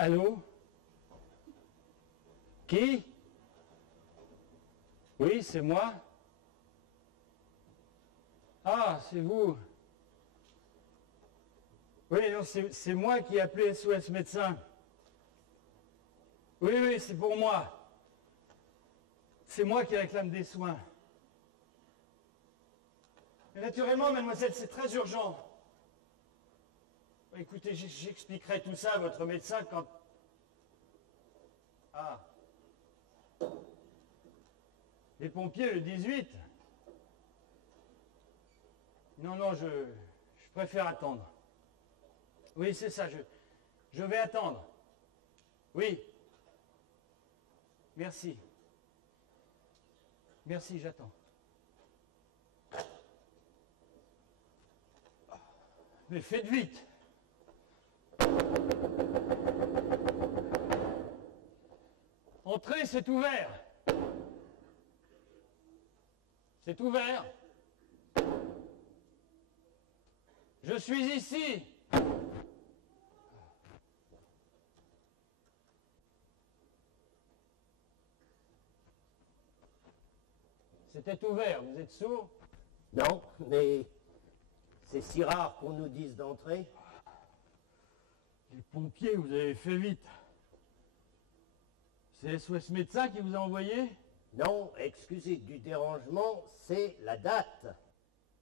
Allô? Qui? Oui, c'est moi. Ah, c'est vous. Oui, non, c'est moi qui ai appelé SOS Médecins. Oui, oui, c'est pour moi. C'est moi qui réclame des soins. Mais naturellement, mademoiselle, c'est très urgent. Écoutez, j'expliquerai tout ça à votre médecin quand... Ah. Les pompiers, le 18? Non, non, je préfère attendre. Oui, c'est ça, je vais attendre. Oui. Merci. Merci, j'attends. Mais faites vite. Entrez, c'est ouvert. C'est ouvert. Je suis ici. C'était ouvert, vous êtes sourd? Non, mais c'est si rare qu'on nous dise d'entrer. Les pompiers, vous avez fait vite. C'est SOS Médecins qui vous a envoyé? Non, excusez du dérangement, c'est la date,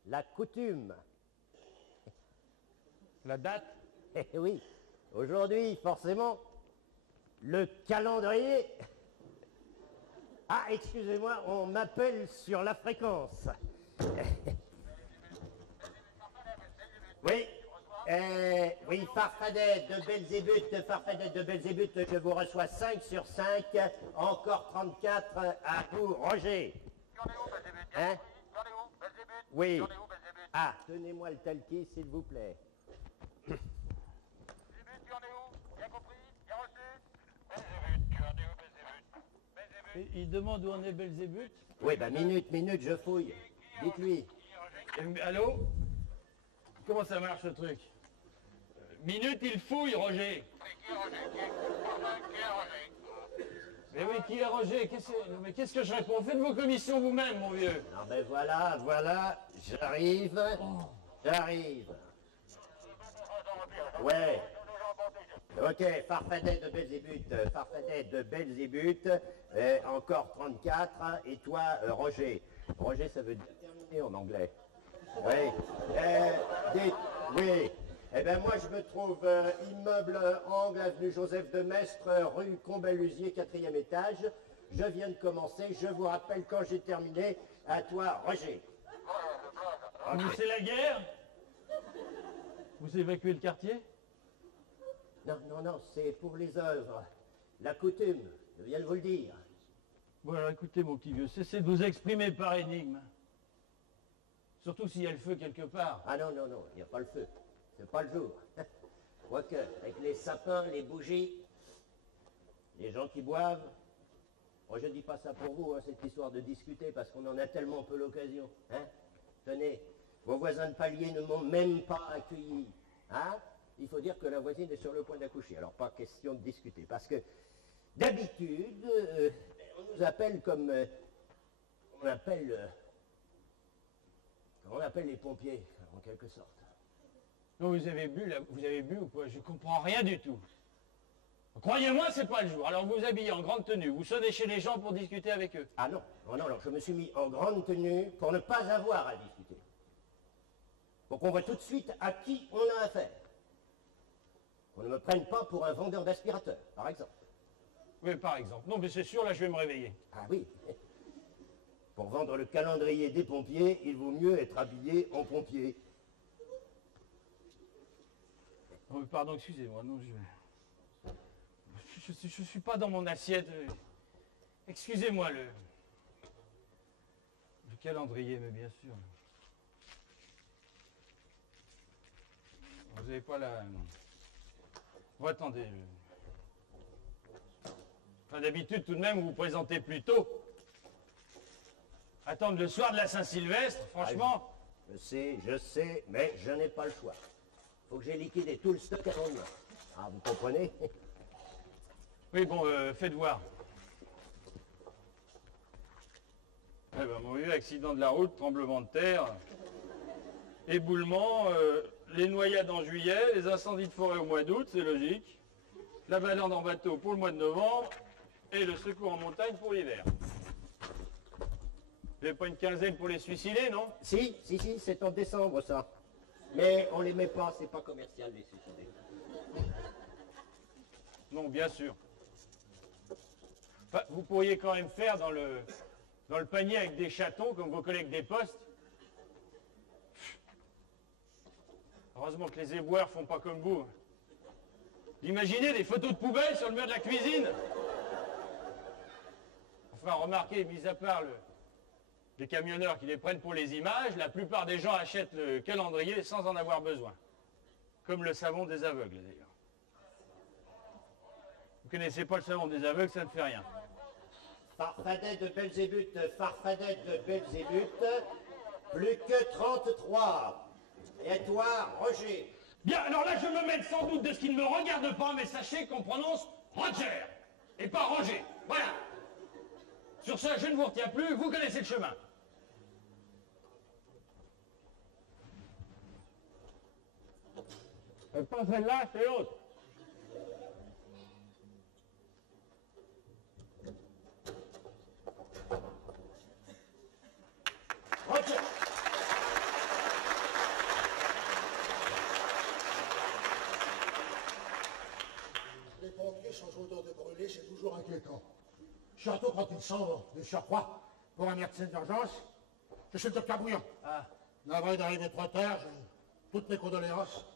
la coutume. La date? Eh oui, aujourd'hui, forcément, le calendrier... Ah, excusez-moi, on m'appelle sur la fréquence. Oui, oui, Farfadet de Belzébuth, je vous reçois 5 sur 5, encore 34 à vous, Roger. Hein? Oui. Ah, tenez-moi le talkie, s'il vous plaît. Il demande où en est Belzébuth? Oui, bah minute, je fouille. Dites-lui. Allô? Comment ça marche ce truc? Minute, il fouille, Roger. Mais oui, qui est Roger? Mais qu'est-ce que je réponds? Faites vos commissions vous-même, mon vieux. Non, ben voilà, j'arrive. Ouais. Ok, Farfadet de Belzébuth, encore 34, et toi, Roger. Roger, ça veut dire terminé en anglais. Oui. Oui. Eh bien, moi, je me trouve immeuble Angle, avenue Joseph de Maistre, rue Combalusier, 4e étage. Je viens de commencer, je vous rappelle quand j'ai terminé. À toi, Roger. Vous, c'est la guerre? Vous évacuez le quartier? Non, c'est pour les œuvres. La coutume, je viens de vous le dire. Bon, alors écoutez, mon petit vieux, cessez de vous exprimer par énigme. Surtout s'il y a le feu quelque part. Ah non, il n'y a pas le feu. C'est pas le jour. Quoique, avec les sapins, les bougies, les gens qui boivent. Moi, je ne dis pas ça pour vous, hein, cette histoire de discuter, parce qu'on en a tellement peu l'occasion. Hein? Tenez, vos voisins de palier ne m'ont même pas accueilli. Hein? Il faut dire que la voisine est sur le point d'accoucher. Alors, pas question de discuter, parce que d'habitude, on nous appelle comme on appelle les pompiers, en quelque sorte. Non, vous avez bu, là, vous avez bu ou quoi? Je comprends rien du tout. Croyez-moi, c'est pas le jour. Alors vous vous habillez en grande tenue, vous sonnez chez les gens pour discuter avec eux. Ah non, alors je me suis mis en grande tenue pour ne pas avoir à discuter. Pour qu'on voit tout de suite à qui on a affaire. Qu'on ne me prenne pas pour un vendeur d'aspirateur, par exemple. Oui, par exemple. Non, mais c'est sûr, là, je vais me réveiller. Ah oui. Pour vendre le calendrier des pompiers, il vaut mieux être habillé en pompier. Oh, pardon, excusez-moi, non, je suis pas dans mon assiette. Excusez-moi, le calendrier, mais bien sûr. Vous n'avez pas la... Bon, attendez. Enfin, d'habitude, tout de même, vous vous présentez plus tôt. Attendre le soir de la Saint-Sylvestre, franchement... Je sais, mais je n'ai pas le choix. Faut que j'ai liquidé tout le stock avant demain. Ah, vous comprenez? Oui, bon, faites voir. Eh ben, mon vieux, accident de la route, tremblement de terre, éboulement, les noyades en juillet, les incendies de forêt au mois d'août, c'est logique. La balade en bateau pour le mois de novembre et le secours en montagne pour l'hiver. Vous n'avez pas une quinzaine pour les suicider, non? Si, c'est en décembre, ça. Mais on les met pas, c'est pas commercial, les suicidés. Non, bien sûr. Enfin, vous pourriez quand même faire dans le panier avec des chatons, comme vos collègues des postes. Heureusement que les éboueurs font pas comme vous. Imaginez des photos de poubelles sur le mur de la cuisine. Enfin, remarquez, mis à part les camionneurs qui les prennent pour les images, la plupart des gens achètent le calendrier sans en avoir besoin. Comme le savon des aveugles, d'ailleurs. Vous connaissez pas le savon des aveugles, ça ne fait rien. Farfadet de Belzébuth, Farfadet de Belzébuth, plus que 33. Et toi, Roger? Bien, alors là, je me mêle sans doute de ce qui ne me regarde pas, mais sachez qu'on prononce Roger, et pas Roger. Voilà. Sur ça, je ne vous retiens plus, vous connaissez le chemin. Et pas celle-là, c'est l'autre. Roger. Les pompiers sans odeur de brûlé, c'est toujours inquiétant. Surtout quand ils sont de surcroît pour un médecin d'urgence. Je suis le docteur Bouillon. Ah. Navré d'arriver trop tard, j'ai toutes mes condoléances.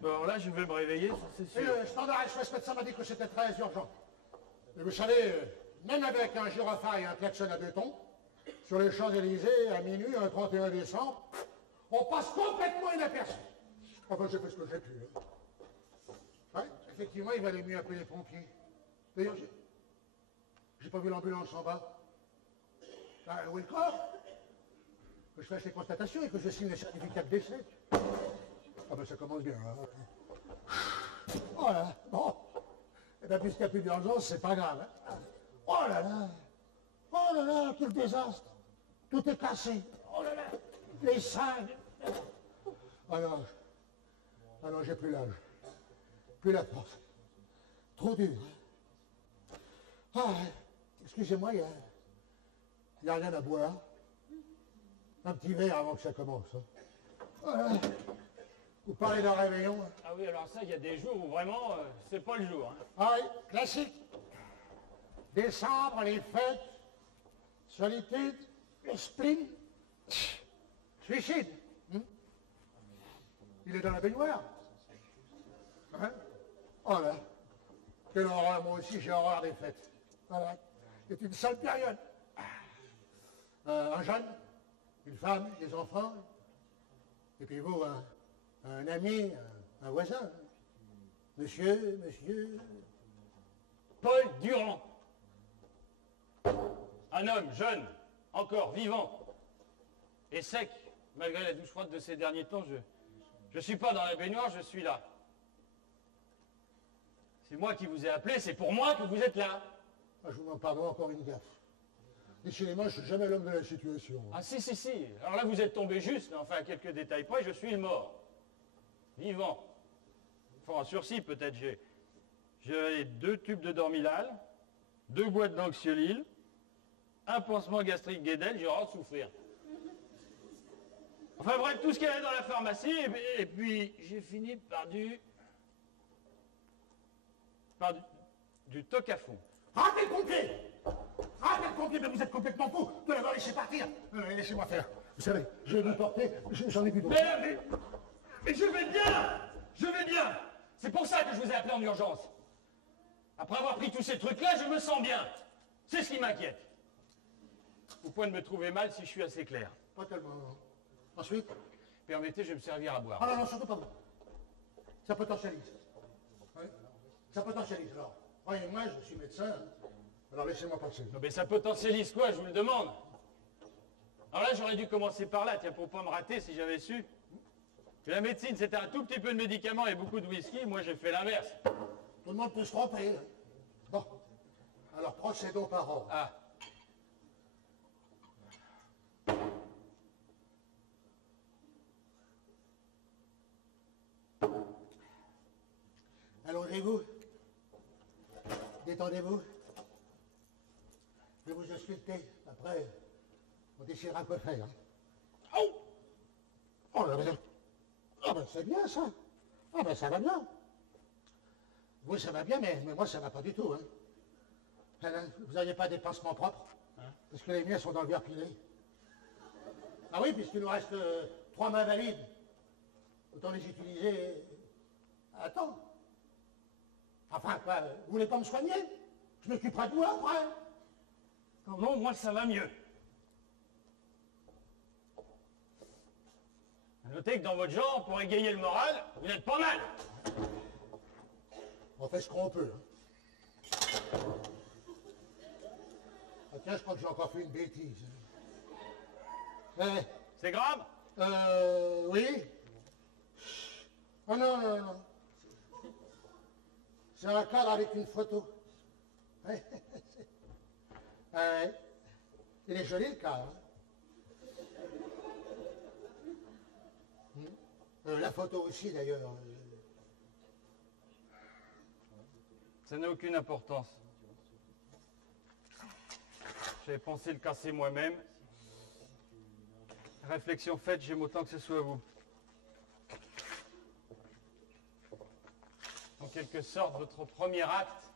Bon, alors là, je vais me réveiller, ça, c'est Et sûr. le standard SOS médecin m'a dit que c'était très urgent. Et vous savez, même avec un gyrophare et un klaxon à 2 tons, sur les Champs-Élysées, à minuit, un 31 décembre, on passe complètement inaperçu. Enfin, j'ai fait ce que j'ai pu. Hein. Ouais, effectivement, il valait mieux appeler les pompiers. D'ailleurs, j'ai pas vu l'ambulance en bas. Ah, où est le corps? Que je fasse les constatations et que je signe les certificats de décès. Ah ben ça commence bien. Hein. Oh là là, bon. Eh bien, puisqu'il n'y a plus d'urgence, c'est pas grave. Hein. Oh là là, quel désastre. Tout est cassé. Oh là là, les singes. Ah non, j'ai plus l'âge. Plus la force. Trop dur. Ah, excusez-moi, il n'y a rien à boire. Un petit verre avant que ça commence. Hein. Voilà. Vous parlez d'un réveillon? Ah oui, alors ça, il y a des jours où vraiment, c'est pas le jour. Hein. Ah oui, classique. Décembre, les fêtes, solitude, le spleen, suicide. Il est dans la baignoire. Hein? Oh là, quelle horreur, moi aussi j'ai horreur des fêtes. Voilà, c'est une sale période. Un jeune, une femme, des enfants, et puis vous, un ami, un voisin. Monsieur. Paul Durand. Un homme jeune, encore vivant, et sec, malgré la douche froide de ces derniers temps. Je ne suis pas dans la baignoire, je suis là. C'est moi qui vous ai appelé, c'est pour moi que vous êtes là. Ah, je vous demande pardon, encore une gaffe. Décidément, je ne suis jamais l'homme de la situation. Ah si. Alors là, vous êtes tombé juste, mais enfin, à quelques détails près, je suis le mort. Vivant. Enfin, en sursis, peut-être, j'ai 2 tubes de Dormilal, 2 boîtes d'anxiolil, un pansement gastrique Guédel, j'ai hâte de souffrir. Enfin bref, tout ce qu'il y avait dans la pharmacie, et puis j'ai fini par du Tocafon. Rappelez le pompier! Rappelez le pompier, mais vous êtes complètement fou de l'avoir laissé partir. Laissez-moi faire. Vous savez, je vais vous porter, j'en ai plus d'autres. Mais je vais bien. C'est pour ça que je vous ai appelé en urgence. Après avoir pris tous ces trucs-là, je me sens bien. C'est ce qui m'inquiète. Vous pouvez me trouver mal si je suis assez clair. Pas tellement, non. Ensuite? Permettez, je vais me servir à boire. Ah non, surtout pas vous. Ça potentialise. Oui? Ça potentialise, alors. Croyez-moi, je suis médecin. Alors laissez-moi passer. Non mais ça potentialise quoi, je vous le demande. Alors là, j'aurais dû commencer par là, tiens, pour pas me rater si j'avais su. Que la médecine, c'était un tout petit peu de médicaments et beaucoup de whisky, moi j'ai fait l'inverse. Tout le monde peut se tromper. Hein. Bon, alors procédons par ordre. Ah, Allongez-vous. Détendez-vous. Je vais vous ausculter. Après, on décidera quoi faire. Oh, oh là là. Ah ben c'est bien ça. Ah ben ça va bien. Vous ça va bien, mais moi ça va pas du tout. Hein. Vous n'avez pas des pansements propres? Parce que les miens sont dans le verre pilé. Ah oui, puisqu'il nous reste 3 mains valides. Autant les utiliser à temps. Enfin, quoi, vous voulez pas me soigner? Je m'occuperai de vous après. non, non, moi ça va mieux. Notez que dans votre genre, pour égayer le moral, vous n'êtes pas mal. On fait ce qu'on peut. Hein. Ah, tiens, je crois que j'ai encore fait une bêtise. C'est grave? Oui. Oh non, non, non. C'est un cadre avec une photo. Il est joli le cadre. La photo aussi d'ailleurs. Ça n'a aucune importance. J'avais pensé le casser moi-même. Réflexion faite, j'aime autant que ce soit vous. En quelque sorte, votre premier acte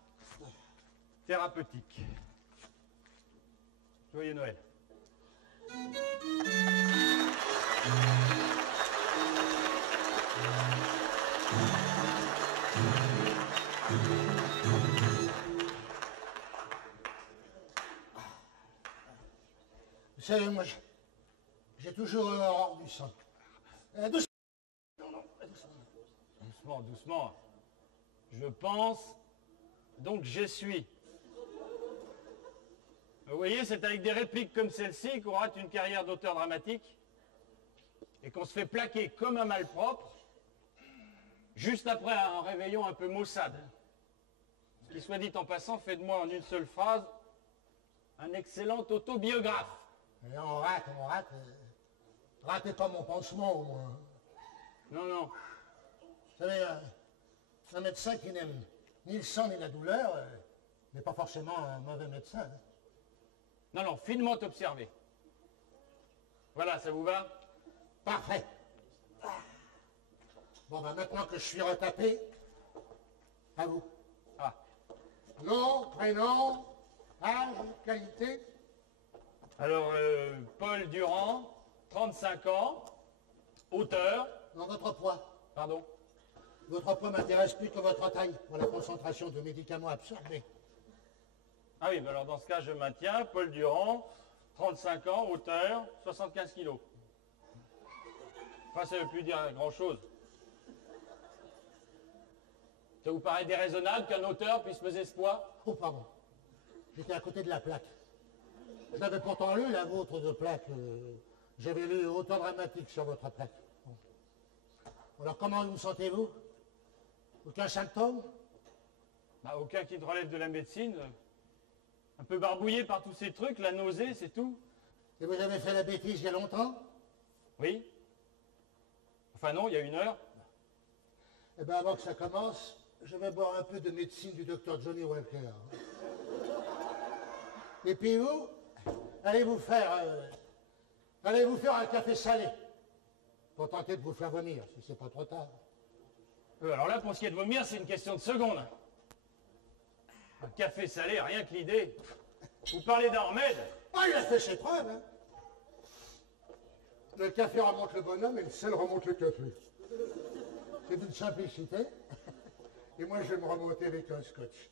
thérapeutique. Joyeux Noël. Vous savez, moi, j'ai toujours horreur du sang. Doucement. Non, non, doucement. Doucement, doucement. Je pense, donc j'essuie. Vous voyez, c'est avec des répliques comme celle-ci qu'on rate une carrière d'auteur dramatique et qu'on se fait plaquer comme un malpropre juste après un réveillon un peu maussade. Ce qui, soit dit en passant, fait de moi en une seule phrase un excellent autobiographe. Et on rate, on rate. Ratez pas mon pansement au moins. Non, non. Vous savez, un médecin qui n'aime ni le sang ni la douleur n'est pas forcément un mauvais médecin. Hein. Non, non, finement observé. Voilà, ça vous va? Parfait. Bon, ben maintenant que je suis retapé, à vous. Ah, Nom, prénom, âge, qualité. alors, Paul Durand, 35 ans, auteur, Dans votre poids. pardon, Votre poids m'intéresse plus que votre taille pour la concentration de médicaments absorbés. ah oui, ben alors dans ce cas, je maintiens. Paul Durand, 35 ans, auteur, 75 kilos. Enfin, ça ne veut plus dire grand-chose. Ça vous paraît déraisonnable qu'un auteur puisse peser ce poids? Oh, pardon. J'étais à côté de la plaque. J'avais pourtant lu la vôtre de plaque. J'avais lu autant dramatique sur votre plaque. Bon. Alors, comment vous sentez-vous? Aucun symptôme? Bah, aucun qui ne relève de la médecine. Un peu barbouillé par tous ces trucs, la nausée, c'est tout. Et vous avez fait la bêtise il y a longtemps? Oui. Enfin non, il y a 1 heure. Eh bien, avant que ça commence, je vais boire un peu de médecine du docteur Johnny Walker. Et puis vous, allez vous faire un café salé pour tenter de vous faire vomir, si c'est pas trop tard. Alors là, pour ce qui est de vomir, c'est une question de seconde. Un café salé, rien que l'idée. Vous parlez d'un remède? Ah, il a fait ses preuves, hein. Le café remonte le bonhomme et le sel remonte le café. C'est d'une simplicité. Et moi, je vais me remonter avec un scotch.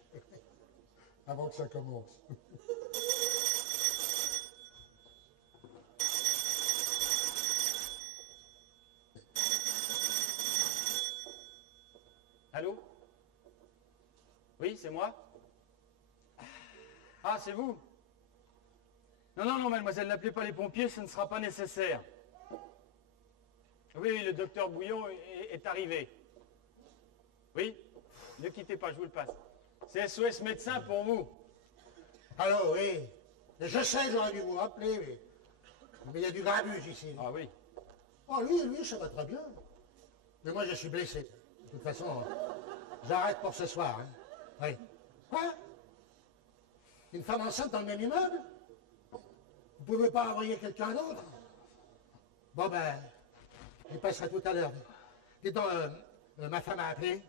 Avant que ça commence. Allô? Oui, c'est moi? Ah, c'est vous? Non, non, non, mademoiselle, n'appelez pas les pompiers, ce ne sera pas nécessaire. Oui, oui, le docteur Bouillon est arrivé. Oui? Ne quittez pas, je vous le passe. C'est SOS médecin pour vous. Allô, oui. Je sais, j'aurais dû vous rappeler, mais il y a du grabuge ici. Ah oui. Oh, lui, ça va très bien. Mais moi, je suis blessé. De toute façon, j'arrête pour ce soir. Hein. Oui. Quoi? Une femme enceinte dans le même immeuble? Vous pouvez pas envoyer quelqu'un d'autre? Bon, ben, je passerai tout à l'heure. Dites donc, ma femme a appelé.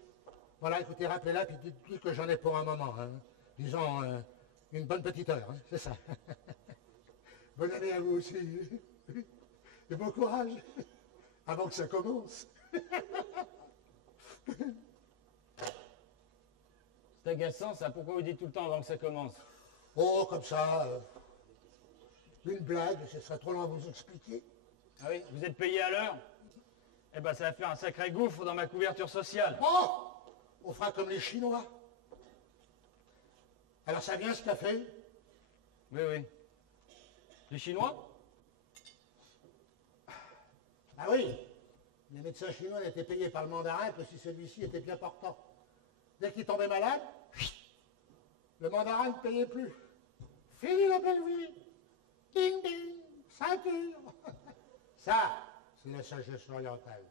Voilà, écoutez, rappelez-la, puis dites-lui que j'en ai pour un moment. Hein. Disons, une bonne petite heure, hein, c'est ça. Bonne année à vous aussi. Et bon courage, avant que ça commence. C'est agaçant, ça. Pourquoi vous dites tout le temps avant que ça commence? Oh, comme ça, une blague, ce serait trop long à vous expliquer. Ah oui? Vous êtes payé à l'heure? Eh ben, ça va faire un sacré gouffre dans ma couverture sociale. Oh! On fera comme les Chinois. Alors ça vient ce café? Oui, oui. Les Chinois? Ah oui, les médecins chinois n'étaient payés par le mandarin que si celui-ci était bien portant. Dès qu'il tombait malade, le mandarin ne payait plus. Fini la belle vie. Ding ding, ceinture. Ça, c'est la sagesse orientale.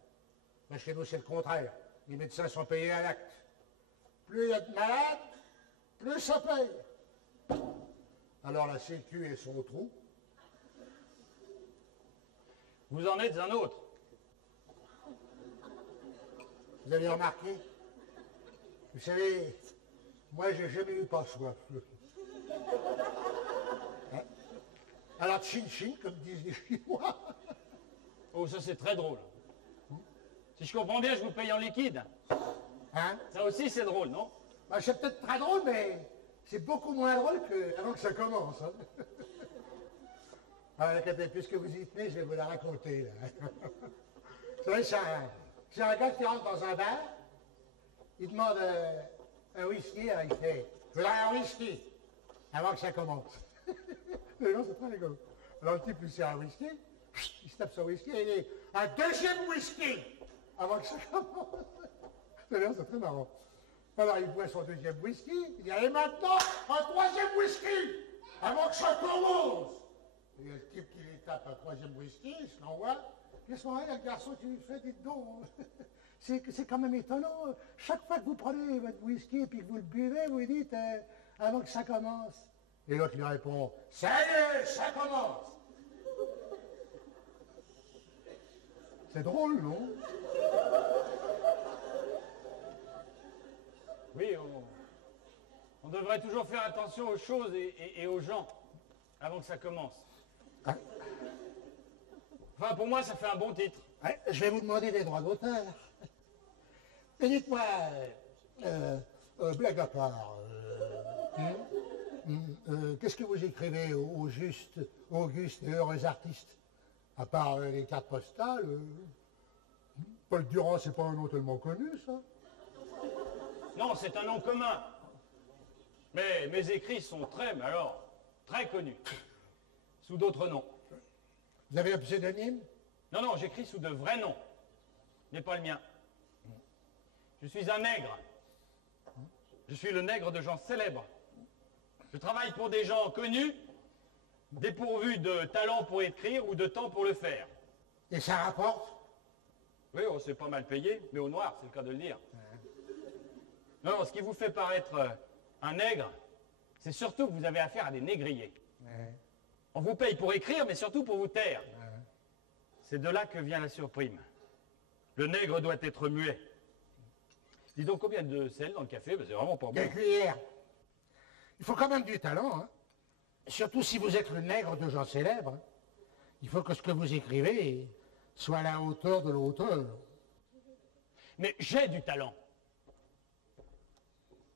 Mais chez nous, c'est le contraire. Les médecins sont payés à l'acte. Plus il y a de malades, plus ça paye. Alors la sécu et son trou. Vous en êtes un autre. Vous avez remarqué? Vous savez, moi, j'ai jamais eu pas soif. Hein? Alors, chin-chin, comme disent les Chinois. Oh, ça c'est très drôle. Si je comprends bien, je vous paye en liquide. Hein? Ça aussi c'est drôle, non? Bah, c'est peut-être très drôle, mais c'est beaucoup moins drôle qu'avant que ça commence. Hein? Alors, puisque vous y tenez, je vais vous la raconter. Là. Vous savez, c'est un gars qui rentre dans un bar, il demande un whisky, alors il fait « Je voudrais un whisky » avant que ça commence. Non, c'est très rigolo. Alors le type lui sert un whisky, il se tape son whisky et il dit « Un deuxième whisky » avant que ça commence. C'est très marrant. Alors il boit son deuxième whisky, il dit « Et maintenant, un troisième whisky avant que ça commence » Il y a le type qui lui tape un troisième whisky, il se l'envoie. Puis à ce moment-là, il y a le garçon qui lui fait, dites donc, c'est quand même étonnant. Chaque fois que vous prenez votre whisky et puis que vous le buvez, vous dites avant que ça commence. Et l'autre lui répond, ça y est, ça commence. C'est drôle, non? Oui, on devrait toujours faire attention aux choses et aux gens avant que ça commence. Hein? Enfin, pour moi, ça fait un bon titre. Ouais, je vais vous demander des droits d'auteur. Et dites-moi, blague à part, qu'est-ce que vous écrivez aux justes, augustes et heureux artistes? À part les cartes postales, Paul Durand, c'est pas un nom tellement connu, ça? Non, c'est un nom commun. Mais mes écrits sont mais alors, très connus. Sous d'autres noms. Vous avez un pseudonyme? Non, non, j'écris sous de vrais noms. Mais pas le mien. Je suis un nègre. Je suis le nègre de gens célèbres. Je travaille pour des gens connus, dépourvus de talent pour écrire ou de temps pour le faire. Et ça rapporte? Oui, oh, c'est pas mal payé, mais au noir, c'est le cas de le dire. Non, non, ce qui vous fait paraître un nègre, c'est surtout que vous avez affaire à des négriers. On vous paye pour écrire, mais surtout pour vous taire. C'est de là que vient la surprime. Le nègre doit être muet. Dis donc, combien de sel dans le café? Ben, c'est vraiment pas bon. Des cuillères. Il faut quand même du talent, hein. Surtout si vous êtes le nègre de gens célèbres. Il faut que ce que vous écrivez soit à la hauteur de l'auteur. Mais j'ai du talent.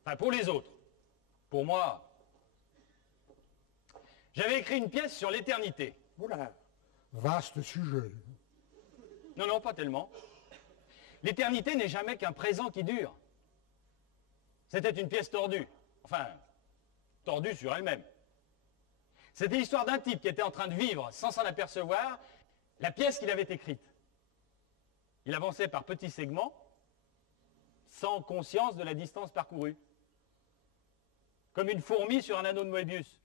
Enfin, pour les autres. Pour moi, j'avais écrit une pièce sur l'éternité. Voilà. Vaste sujet. Non, non, pas tellement. L'éternité n'est jamais qu'un présent qui dure. C'était une pièce tordue. Enfin, tordue sur elle-même. C'était l'histoire d'un type qui était en train de vivre, sans s'en apercevoir, la pièce qu'il avait écrite. Il avançait par petits segments, sans conscience de la distance parcourue. Comme une fourmi sur un anneau de Moebius.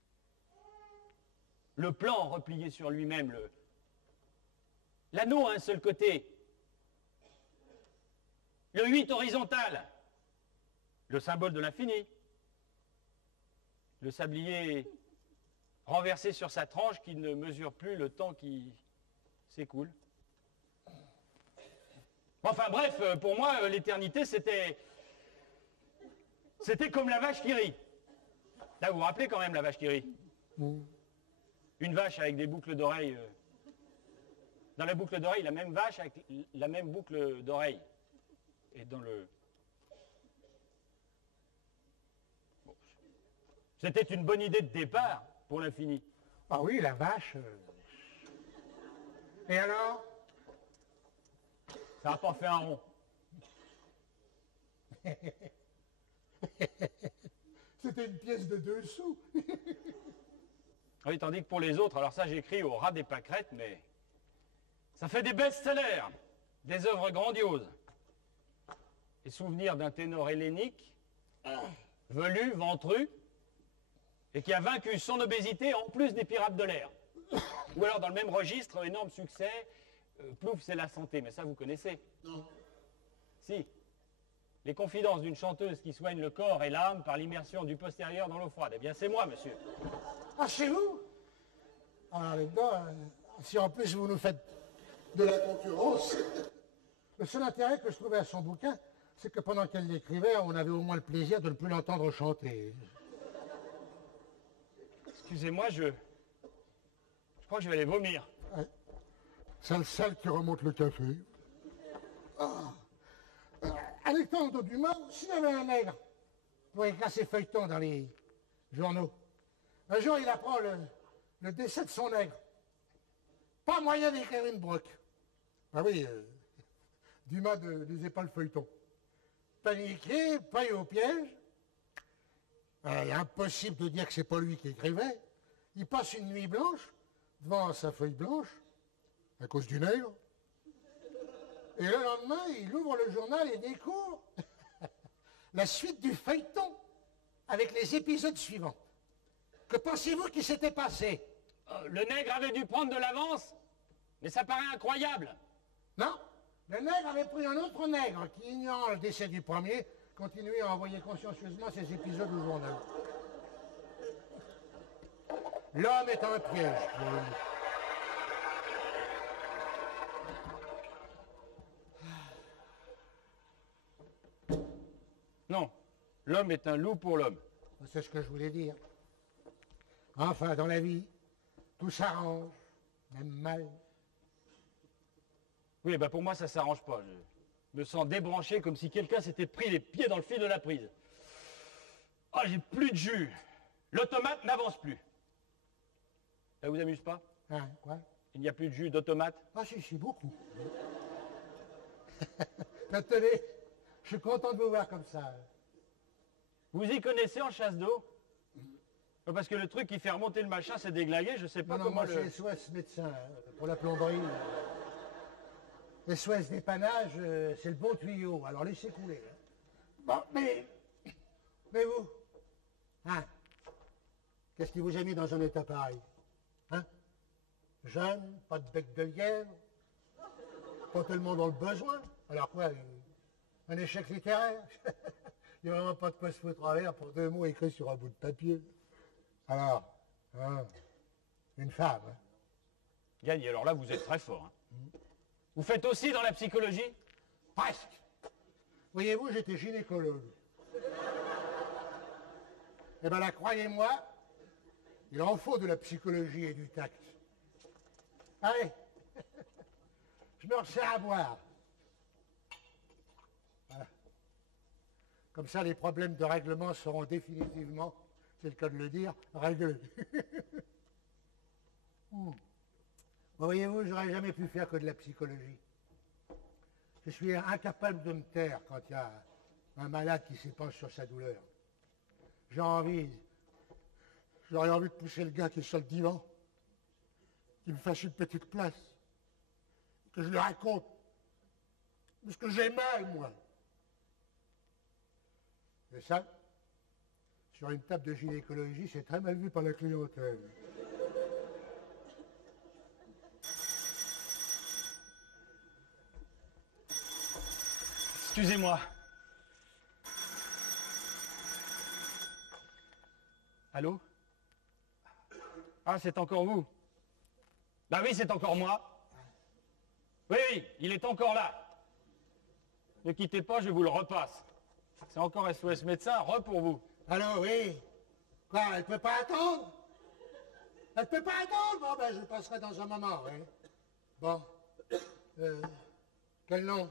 Le plan replié sur lui-même, l'anneau a un seul côté. Le 8 horizontal, le symbole de l'infini. Le sablier renversé sur sa tranche qui ne mesure plus le temps qui s'écoule. Enfin bref, pour moi, l'éternité, c'était comme la vache qui rit. Là, vous vous rappelez quand même la vache qui rit? Une vache avec des boucles d'oreilles. Dans la boucle d'oreille, la même vache avec la même boucle d'oreille. Et dans le... Bon. C'était une bonne idée de départ pour l'infini. Ah oui, la vache. Et alors? Ça n'a pas fait un rond. C'était une pièce de 2 sous. Oui, tandis que pour les autres, alors ça j'écris au ras des pâquerettes, mais ça fait des best-sellers, des œuvres grandioses. Les souvenirs d'un ténor hellénique, velu, ventru, et qui a vaincu son obésité en plus des pirates de l'air. Ou alors dans le même registre, énorme succès, Plouf, c'est la santé, mais ça vous connaissez. Non. Si. Les confidences d'une chanteuse qui soigne le corps et l'âme par l'immersion du postérieur dans l'eau froide. Eh bien, c'est moi, monsieur. Ah, chez vous? Alors, là-dedans, si en plus vous nous faites de la concurrence, le seul intérêt que je trouvais à son bouquin, c'est que pendant qu'elle l'écrivait, on avait au moins le plaisir de ne plus l'entendre chanter. Excusez-moi, je crois que je vais aller vomir. Ouais. C'est le sel qui remonte le café. Ah. Alexandre Dumas, s'il y avait un nègre pour écrire ses feuilletons dans les journaux, un jour il apprend le décès de son nègre. Pas moyen d'écrire une broque. Ah oui, Dumas ne lisait pas le feuilleton. Paniqué, pris au piège. Impossible de dire que c'est pas lui qui écrivait. Il passe une nuit blanche devant sa feuille blanche, à cause du nègre. Et le lendemain, il ouvre le journal et découvre la suite du feuilleton avec les épisodes suivants. Que pensez-vous qui s'était passé? Le nègre avait dû prendre de l'avance, mais ça paraît incroyable. Non, le nègre avait pris un autre nègre qui, ignorant le décès du premier, continuait à envoyer consciencieusement ses épisodes au journal. L'homme est un piège pour lui. Non, l'homme est un loup pour l'homme. C'est ce que je voulais dire. Enfin, dans la vie, tout s'arrange, même mal. Oui, ben pour moi, ça s'arrange pas. Je me sens débranché comme si quelqu'un s'était pris les pieds dans le fil de la prise. Ah, j'ai plus de jus. L'automate n'avance plus. Ça vous amuse pas? Hein, quoi? Il n'y a plus de jus d'automate? Ah si, beaucoup. Tenez, je suis content de vous voir comme ça. Vous y connaissez en chasse d'eau? Parce que le truc qui fait remonter le machin, c'est déglingué, je sais pas Non, comment moi, le... c'est SOS médecin, pour la plomberie. SOS dépannage, c'est le bon tuyau, alors laissez couler. Bon, mais vous, hein, qu'est-ce qui vous a mis dans un état pareil? Hein? Jeune, pas de bec de lièvre, pas tellement dans le besoin. Alors quoi, un échec littéraire? Il n'y a vraiment pas de quoi se foutre en l'air pour 2 mots écrits sur un bout de papier. Alors, hein, une femme. Hein? Gagne, alors là, vous êtes très fort. Hein. Vous faites aussi dans la psychologie? Presque. Voyez-vous, j'étais gynécologue. Eh bien là, croyez-moi, il en faut de la psychologie et du tact. Allez, je me resserre à boire. Voilà. Comme ça, les problèmes de règlement seront définitivement, c'est le cas de le dire, réglés. Voyez-vous, j'aurais jamais pu faire que de la psychologie. Je suis incapable de me taire quand il y a un malade qui s'épanche sur sa douleur. J'aurais envie de pousser le gars qui est sur le divan, qu'il me fasse une petite place, que je lui raconte. Parce que j'ai mal, moi. Et ça, sur une table de gynécologie, c'est très mal vu par la clientèle. Excusez-moi. Allô? Ah, c'est encore vous? Bah oui, c'est encore moi. Oui, oui, il est encore là. Ne quittez pas, je vous le repasse. C'est encore SOS médecin, pour vous. Allô, oui? Quoi, elle peut pas attendre? Elle peut pas attendre? Bon, ben, je passerai dans un moment, oui. Bon. Quel nom?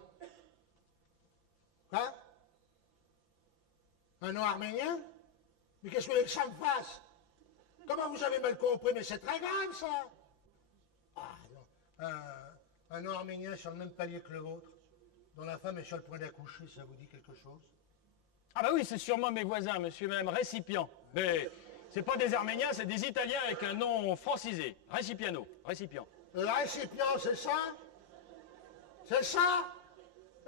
Quoi? Un nom arménien? Mais qu'est-ce que vous voulez que ça me fasse? Comment vous avez mal compris? Mais c'est très grave, ça! Ah, non. Un nom arménien sur le même palier que le vôtre, dont la femme est sur le point d'accoucher, ça vous dit quelque chose? Ah bah oui, c'est sûrement mes voisins, monsieur et madame Récipient. Mais c'est pas des Arméniens, c'est des Italiens avec un nom francisé. Récipiano, récipient. Récipient, c'est ça? C'est ça?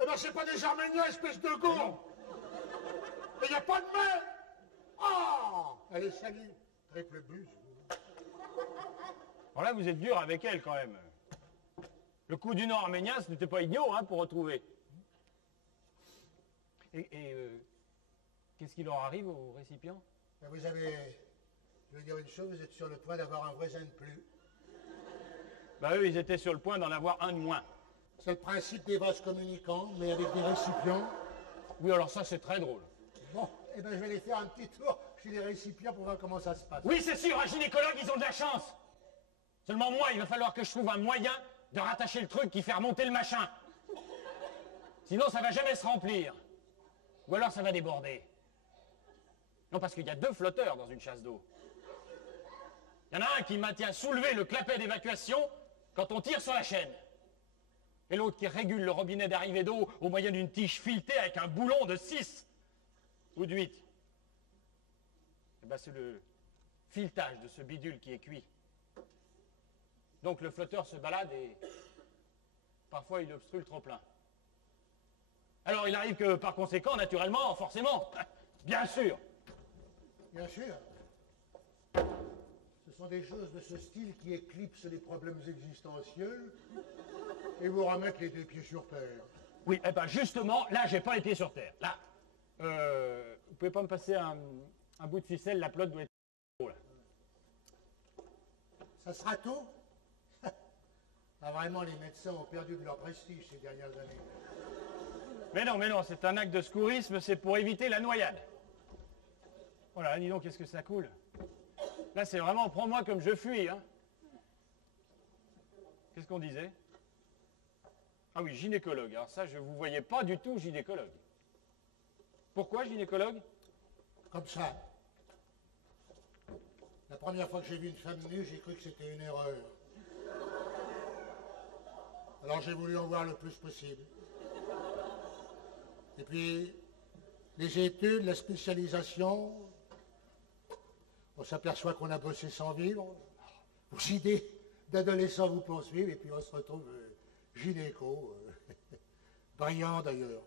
Eh ben, c'est pas des Arméniens, espèce de gourd! Il n'y a pas de main! Oh! Allez, salut! Triple buse. Alors là, vous êtes dur avec elle, quand même. Le coup du nom arménien, ce n'était pas idiot, hein, pour retrouver. Qu'est-ce qui leur arrive aux récipients? Vous avez... Je vais dire une chose, vous êtes sur le point d'avoir un voisin de plus. Bah eux, ils étaient sur le point d'en avoir un de moins. C'est le principe des vases communicants, mais avec des récipients. Oui, alors ça, c'est très drôle. Bon, eh ben je vais aller faire un petit tour chez les récipients pour voir comment ça se passe. Oui, c'est sûr, un gynécologue, ils ont de la chance. Seulement moi, il va falloir que je trouve un moyen de rattacher le truc qui fait remonter le machin. Sinon, ça va jamais se remplir. Ou alors, ça va déborder. Non, parce qu'il y a 2 flotteurs dans une chasse d'eau. Il y en a un qui maintient soulevé le clapet d'évacuation quand on tire sur la chaîne. Et l'autre qui régule le robinet d'arrivée d'eau au moyen d'une tige filetée avec un boulon de 6 ou de 8. Eh ben, c'est le filetage de ce bidule qui est cuit. Donc le flotteur se balade et parfois il obstrue le trop-plein. Alors il arrive que par conséquent, naturellement, forcément, bien sûr. Bien sûr. Ce sont des choses de ce style qui éclipsent les problèmes existentiels et vous remettent les 2 pieds sur terre. Oui, eh ben justement, là, j'ai pas les pieds sur terre. Là, vous pouvez pas me passer un bout de ficelle, la pelote doit être... Oh, là. Ça sera tout? Ah, vraiment, les médecins ont perdu de leur prestige ces dernières années. Mais non, c'est un acte de secourisme, c'est pour éviter la noyade. Voilà, dis donc, qu'est-ce que ça coule? Là, c'est vraiment, prends-moi comme je fuis, hein. Qu'est-ce qu'on disait? Ah oui, gynécologue. Alors ça, je vous voyais pas du tout gynécologue. Pourquoi gynécologue? Comme ça. La première fois que j'ai vu une femme nue, j'ai cru que c'était une erreur. Alors j'ai voulu en voir le plus possible. Et puis, les études, la spécialisation, on s'aperçoit qu'on a bossé sans vivre. Vos idées d'adolescents vous poursuivent et puis on se retrouve gynéco. Brillant d'ailleurs.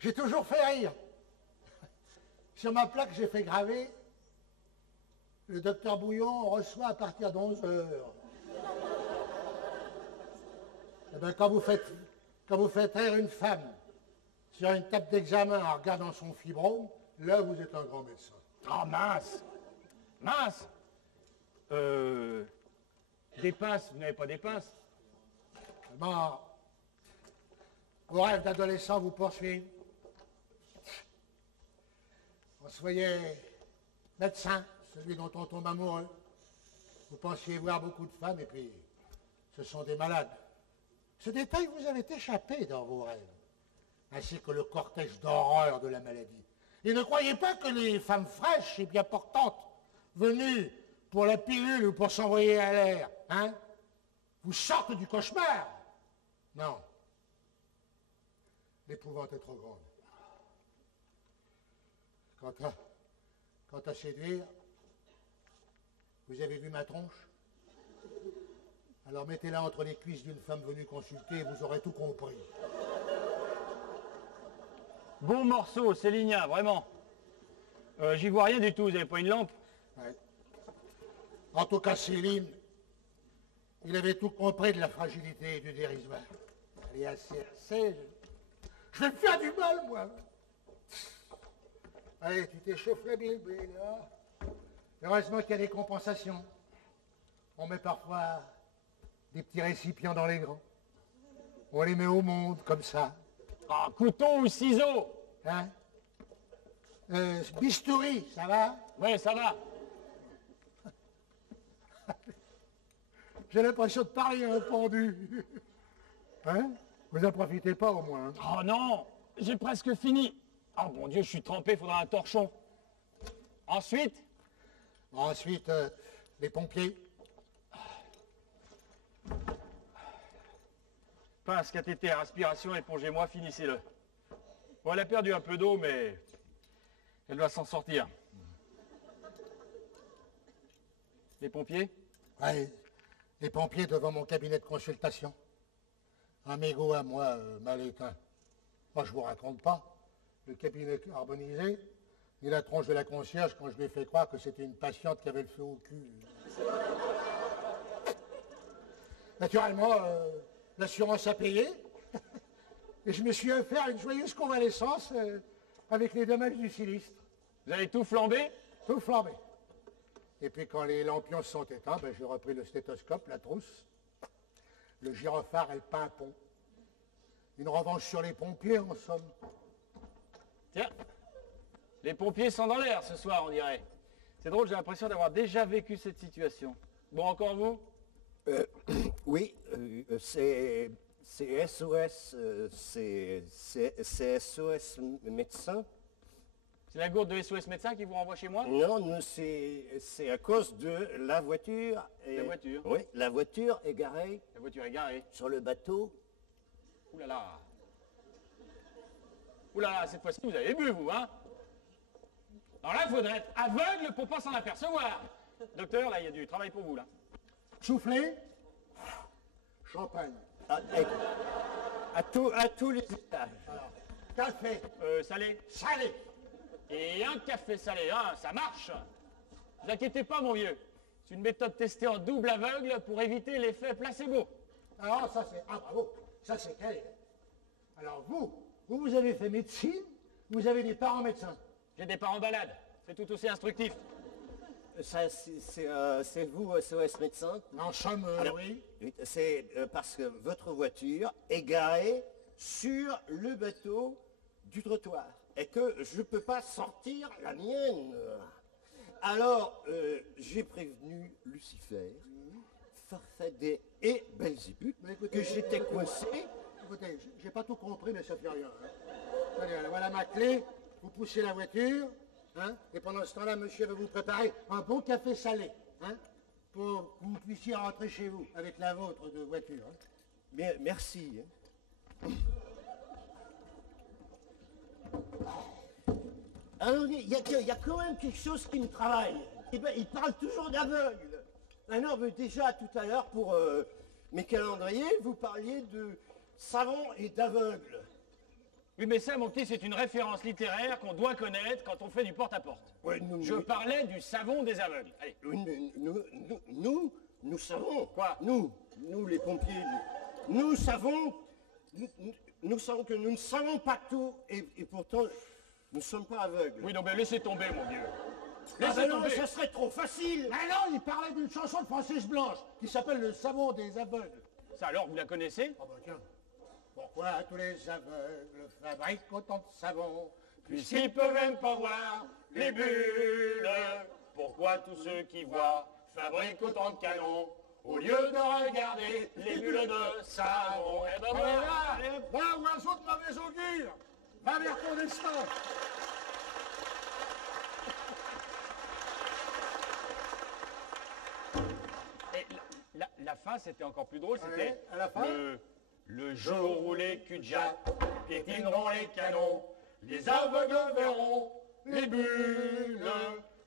J'ai toujours fait rire. Sur ma plaque, j'ai fait graver le docteur Bouillon reçoit à partir d'11 heures. Eh bien, quand vous faites rire une femme sur une table d'examen en regardant son fibrome, là, vous êtes un grand médecin. Oh, mince! Mince! Des pinces, vous n'avez pas des pinces? Bon, vos rêves d'adolescent vous poursuivent. On se voyait médecin, celui dont on tombe amoureux. Vous pensiez voir beaucoup de femmes et puis ce sont des malades. Ce détail vous avait échappé dans vos rêves, ainsi que le cortège d'horreur de la maladie. Et ne croyez pas que les femmes fraîches et bien portantes, venues pour la pilule ou pour s'envoyer à l'air, hein, vous sortent du cauchemar. Non. L'épouvante est trop grande. Quant à séduire, vous avez vu ma tronche? Alors mettez-la entre les cuisses d'une femme venue consulter et vous aurez tout compris. Bon morceau, Célinien, vraiment. J'y vois rien du tout, vous n'avez pas une lampe? Ouais. En tout cas, Céline, il avait tout compris de la fragilité et du dérisoire. Allez, assez. Je vais me faire du mal, moi. Allez, tu t'échauffes la bébé, là. Heureusement qu'il y a des compensations. On met parfois des petits récipients dans les grands. On les met au monde, comme ça. Ah, couteau ou ciseaux? Hein? Bistouri, ça va? Oui, ça va. J'ai l'impression de parler à un pendu. Hein? Vous en profitez pas, au moins. Hein? Oh non, j'ai presque fini. Oh mon Dieu, je suis trempé, faudra un torchon. Ensuite? Ensuite, les pompiers. Pince, cathéter, aspiration, épongez-moi, finissez-le. Bon, elle a perdu un peu d'eau, mais elle va s'en sortir. Les pompiers? Ouais, les pompiers devant mon cabinet de consultation. Un mégot à moi, mal éteint. Moi, je vous raconte pas. Le cabinet carbonisé, ni la tronche de la concierge quand je lui ai fait croire que c'était une patiente qui avait le feu au cul. Naturellement, l'assurance a payé. Et je me suis offert une joyeuse convalescence avec les dommages du sinistre. Vous avez tout flambé? Tout flambé. Et puis quand les lampions se sont éteints, ben, j'ai repris le stéthoscope, la trousse, le gyrophare et le pimpon. Une revanche sur les pompiers, en somme. Tiens, les pompiers sont dans l'air ce soir, on dirait. C'est drôle, j'ai l'impression d'avoir déjà vécu cette situation. Bon, encore vous? Oui, c'est SOS, c'est SOS médecin. C'est la gourde de SOS médecin qui vous renvoie chez moi? Non, nous, c'est à cause de la voiture. La voiture? Oui, la voiture est garée La voiture est garée. sur le bateau. Ouh là là. Ouh là là, cette fois-ci, vous avez bu, vous, hein? Alors là, il faudrait être aveugle pour pas s'en apercevoir. Docteur, là, il y a du travail pour vous, là. Soufflé, champagne. À tous les étages. Alors, café, Salé. salé. Et un café salé, hein, ça marche. Ne vous inquiétez pas, mon vieux. C'est une méthode testée en double aveugle pour éviter l'effet placebo. Alors ça c'est... Ah bravo, ça c'est calé. Alors vous avez fait médecine, vous avez des parents médecins. J'ai des parents balades. C'est tout aussi instructif. Ça, c'est vous, SOS médecin. En somme, Alors, oui. C'est parce que votre voiture est garée sur le bateau du trottoir et que je ne peux pas sortir la mienne. Alors, j'ai prévenu Lucifer, Farfadet et Belzébuth Mais écoutez, que j'étais coincé. Écoutez, j'ai pas tout compris, mais ça fait rien. Hein. Allez, voilà ma clé, vous poussez la voiture, hein, et pendant ce temps-là, monsieur va vous préparer un bon café salé, hein, pour que vous puissiez rentrer chez vous avec la vôtre de voiture. Hein. Bien, merci. Alors, il y a quand même quelque chose qui me travaille. Eh ben, il parle toujours d'aveugle. Alors, déjà tout à l'heure, pour mes calendriers, vous parliez de savon et d'aveugle. Oui, mais ça, mon petit, c'est une référence littéraire qu'on doit connaître quand on fait du porte-à-porte. Ouais, Je parlais du savon des aveugles. Allez. Nous savons. Quoi? Nous les pompiers, nous savons, nous savons que nous ne savons pas tout et pourtant nous ne sommes pas aveugles. Oui, non, mais laissez tomber, mon vieux. Ah Laissez ben non, tomber. ça serait trop facile. Mais non, il parlait d'une chanson de Francis Blanche qui s'appelle Le savon des aveugles. Ça, alors, vous la connaissez? Ah bah tiens, pourquoi tous les aveugles fabriquent autant de savon Puisqu'ils peuvent même pas voir les bulles, pourquoi tous ceux qui voient fabriquent autant de canons au lieu de regarder les bulles de savon? Eh ben voilà. Va, oiseau de mauvais augure, va vers ton destin. Et la fin, c'était encore plus drôle, c'était Ouais, à la fin le jour où les cul-de-jatte piétineront les canons, les aveugles verront les bulles,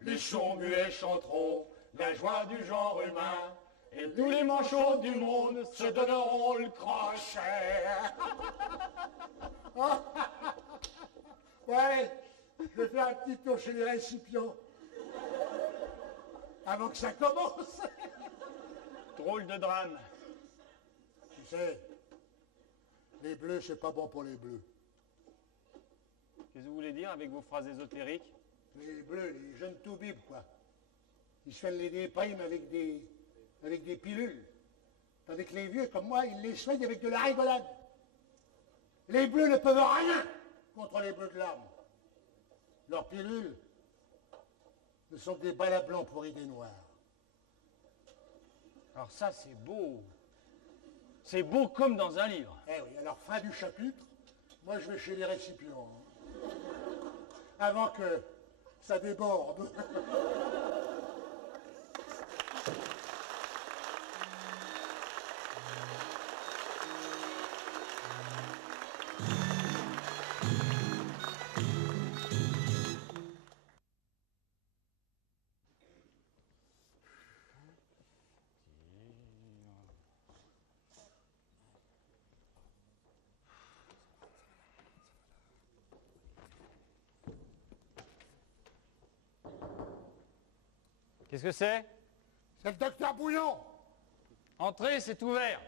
les sourds muets chanteront la joie du genre humain, et tous les manchots du monde se donneront le crochet. Ouais, je vais faire un petit tour chez les récipients. Avant que ça commence. Drôle de drame. Tu sais, les bleus, c'est pas bon pour les bleus. Qu'est-ce que vous voulez dire avec vos phrases ésotériques? Les bleus, les jeunes toubibs, quoi. Ils se font les déprimes avec des pilules. Tandis que les vieux, comme moi, ils les soignent avec de la rigolade. Les bleus ne peuvent rien contre les bleus de l'arme. Leurs pilules ne sont que des balles à blanc pour idées noires. Alors ça, c'est beau. C'est beau comme dans un livre. Eh oui, alors fin du chapitre, moi je vais chez les récipients. Avant que ça déborde. Qu'est-ce que c'est? C'est le docteur Bouillon. Entrez, c'est ouvert.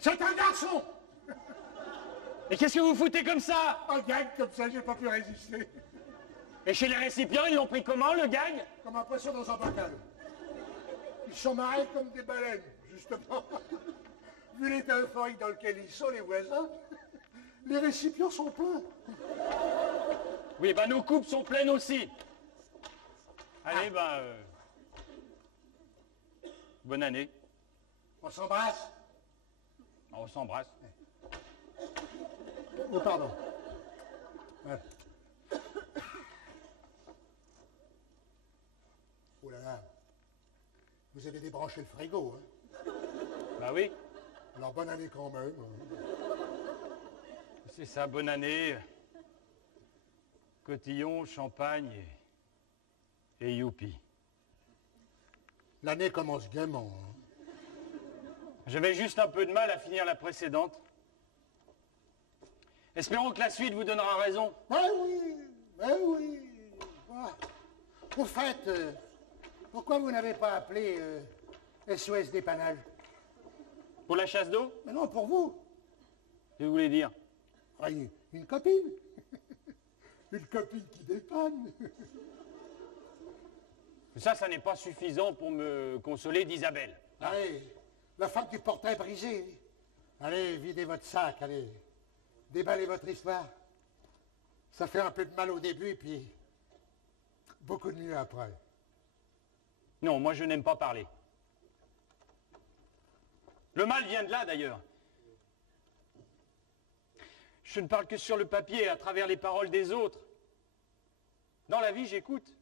C'est un garçon. Et qu'est-ce que vous foutez comme ça? Un gag comme ça, j'ai pas pu résister. Et chez les récipients, ils l'ont pris comment, le gag? Comme un poisson dans un bocal. Ils sont marrés comme des baleines, justement. Vu l'état euphorique dans lequel ils sont, les voisins, les récipients sont pleins. Oui, ben nos coupes sont pleines aussi. Allez, bonne année. On s'embrasse. On s'embrasse. Oh, pardon. Ouais. Oh là là. Vous avez débranché le frigo, hein? Bah oui, Alors bonne année quand même. c'est ça, bonne année. Cotillon, champagne et youpi. L'année commence gaiement. Hein. J'avais juste un peu de mal à finir la précédente. Espérons que la suite vous donnera raison. Ben oui. Ah. Au fait, pourquoi vous n'avez pas appelé SOS dépannage? Pour la chasse d'eau? Mais non, pour vous. Qu'est-ce que vous voulez dire? Ah, une copine. Une copine qui dépanne. Ça n'est pas suffisant pour me consoler d'Isabelle. Allez, la femme du portrait brisé. Allez, videz votre sac, allez. Déballez votre histoire. Ça fait un peu de mal au début, et puis beaucoup de mieux après. Non, moi je n'aime pas parler. Le mal vient de là d'ailleurs. Je ne parle que sur le papier, à travers les paroles des autres. Dans la vie, j'écoute.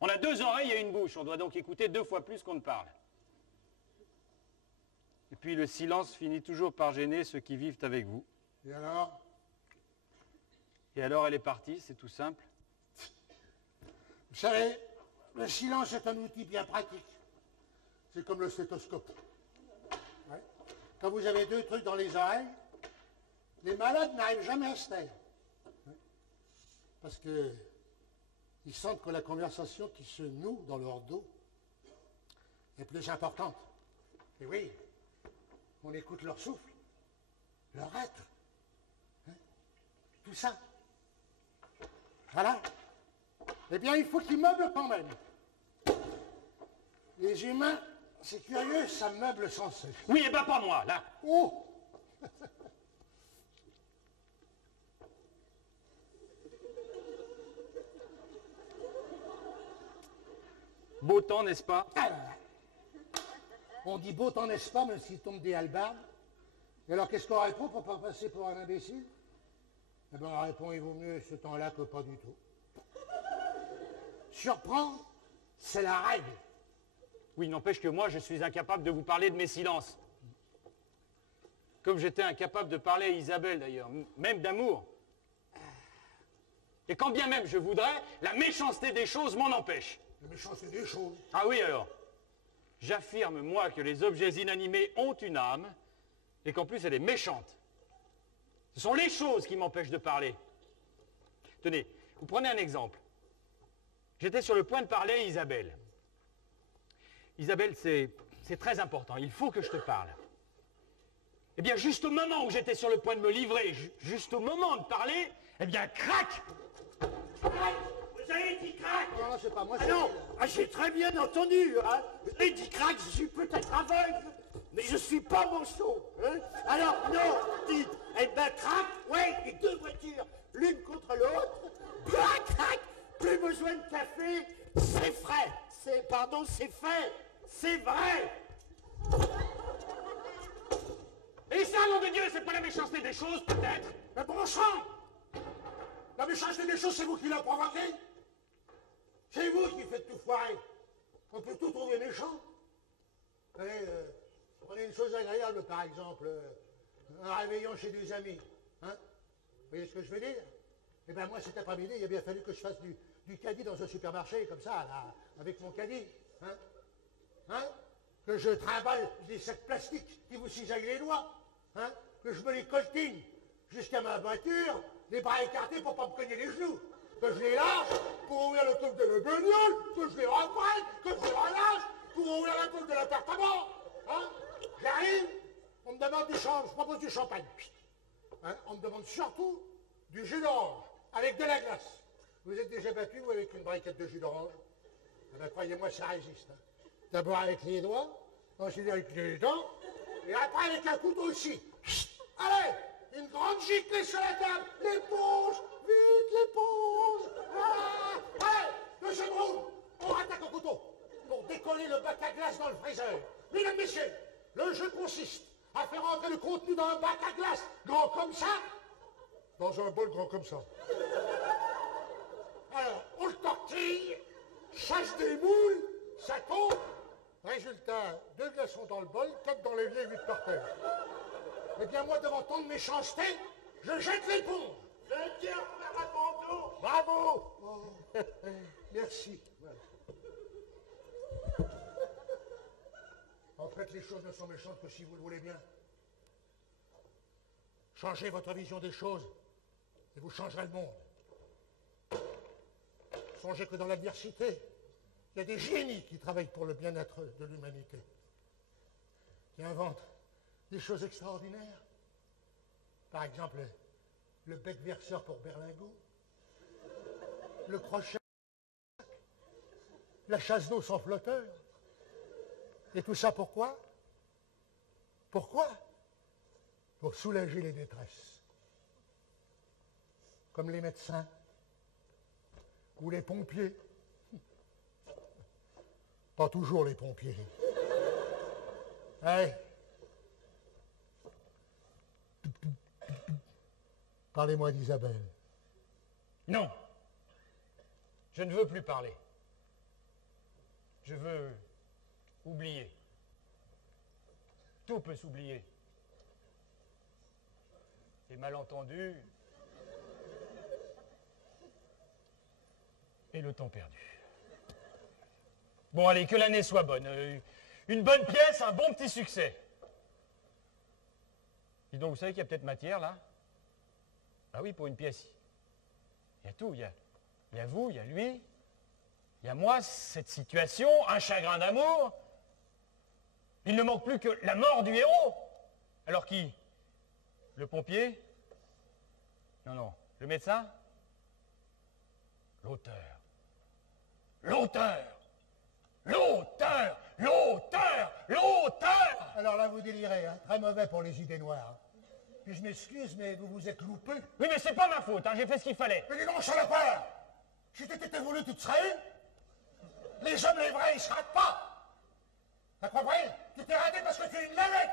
On a deux oreilles et une bouche, on doit donc écouter 2 fois plus qu'on ne parle. Et puis le silence finit toujours par gêner ceux qui vivent avec vous. Et alors? Et alors elle est partie, c'est tout simple. Vous savez, le silence est un outil bien pratique. C'est comme le stéthoscope. Ouais. Quand vous avez 2 trucs dans les oreilles, les malades n'arrivent jamais à se taire. Ouais. Parce que ils sentent que la conversation qui se noue dans leur dos est plus importante. Et oui, on écoute leur souffle, leur être, hein, tout ça. Voilà. Eh bien, il faut qu'ils meublent quand même. Les humains, c'est curieux, ça meuble sans cesse. Oui, et ben pas moi, là. Oh! Beau temps, n'est-ce pas? On dit beau temps, n'est-ce pas, même s'il tombe des halbardes. Et alors, qu'est-ce qu'on répond pour pas passer pour un imbécile? Eh bien, on répond, il vaut mieux ce temps-là que pas du tout. Surprendre, c'est la règle. Oui, n'empêche que moi, je suis incapable de vous parler de mes silences. Comme j'étais incapable de parler à Isabelle, d'ailleurs, même d'amour. Et quand bien même je voudrais, la méchanceté des choses m'en empêche. La méchanceté des choses. Ah oui, alors. J'affirme, moi, que les objets inanimés ont une âme et qu'en plus elle est méchante. Ce sont les choses qui m'empêchent de parler. Tenez, vous prenez un exemple. J'étais sur le point de parler à Isabelle. Isabelle, c'est très important, il faut que je te parle. Eh bien, juste au moment où j'étais sur le point de me livrer, juste au moment de parler, eh bien, crac! Vous avez dit crac? Non, non, c'est pas moi. Ah non, j'ai très bien entendu. Hein. Je l'ai dit crac, je suis peut-être aveugle, mais je suis pas manchot. Hein. Alors, non, dites, eh ben crac, ouais, les deux voitures, l'une contre l'autre, crac, plus besoin de café, c'est frais. C'est fait, c'est vrai. Et ça, nom de Dieu, c'est pas la méchanceté des choses, peut-être? Mais bon sang! La méchanceté des choses, c'est vous qui l'a provoqué. C'est vous qui faites tout foirer. On peut tout trouver méchant. Allez, prenez une chose agréable, par exemple, un réveillon chez des amis. Hein? Vous voyez ce que je veux dire? Eh bien, moi, cet après-midi, il a bien fallu que je fasse du caddie dans un supermarché, comme ça, là, avec mon caddie. Hein? Que je trimballe des sacs plastiques qui vous cisaillent les doigts. Hein? Que je me les coltine jusqu'à ma voiture, les bras écartés pour pas me cogner les genoux. Que je les lâche pour ouvrir le truc de la bagnole, que je les reprenne, que je les relâche pour ouvrir la porte de l'appartement. Hein? J'arrive, on me demande je propose du champagne. Hein? On me demande surtout du jus d'orange avec de la glace. Vous êtes déjà battu, vous, avec une briquette de jus d'orange? Eh ben, croyez-moi, ça résiste. Hein? D'abord avec les doigts, ensuite avec les dents, et après avec un couteau aussi. Allez, une grande giclée sur la table, l'éponge, vite l'éponge. Voilà. Allez, deuxième round, on rattaque au couteau pour décoller le bac à glace dans le freezer. Mesdames, messieurs, le jeu consiste à faire entrer le contenu dans un bac à glace grand comme ça, dans un bol grand comme ça. Alors, on le tortille, chasse des moules, ça tombe. Résultat, 2 glaçons dans le bol, 4 dans l'évier et 8 par terre. Eh bien, moi, devant tant de méchanceté, je jette l'éponge. Le Dieu par abandon. Bravo. Oh. Merci. Voilà. En fait, les choses ne sont méchantes que si vous le voulez bien. Changez votre vision des choses et vous changerez le monde. Songez que dans l'adversité, il y a des génies qui travaillent pour le bien-être de l'humanité, qui inventent des choses extraordinaires. Par exemple, le bec verseur pour berlingot, le crochet, la chasse d'eau sans flotteur. Et tout ça pourquoi? Pourquoi? Pour soulager les détresses. Comme les médecins ou les pompiers. Pas toujours les pompiers. Allez. Parlez-moi d'Isabelle. Non. Je ne veux plus parler. Je veux oublier. Tout peut s'oublier. Les malentendus et le temps perdu. Bon, allez, que l'année soit bonne. Une bonne pièce, un bon petit succès. Dis donc, vous savez qu'il y a peut-être matière, là? Ah oui, pour une pièce. Il y a tout. Il y a vous, il y a lui, il y a moi, cette situation, un chagrin d'amour. Il ne manque plus que la mort du héros. Alors qui? Le pompier? Non, non. Le médecin? L'auteur. L'auteur! L'auteur! L'auteur! L'auteur! Alors là, vous délirez, hein? Très mauvais pour les idées noires. Puis je m'excuse, mais vous vous êtes loupé. Oui, mais c'est pas ma faute, hein, j'ai fait ce qu'il fallait. Mais dis donc, salopard! Si t'étais voulu, tu te serais eu? Les hommes, les vrais, ils se ratent pas! T'as compris? Tu t'es raté parce que tu es une lavette!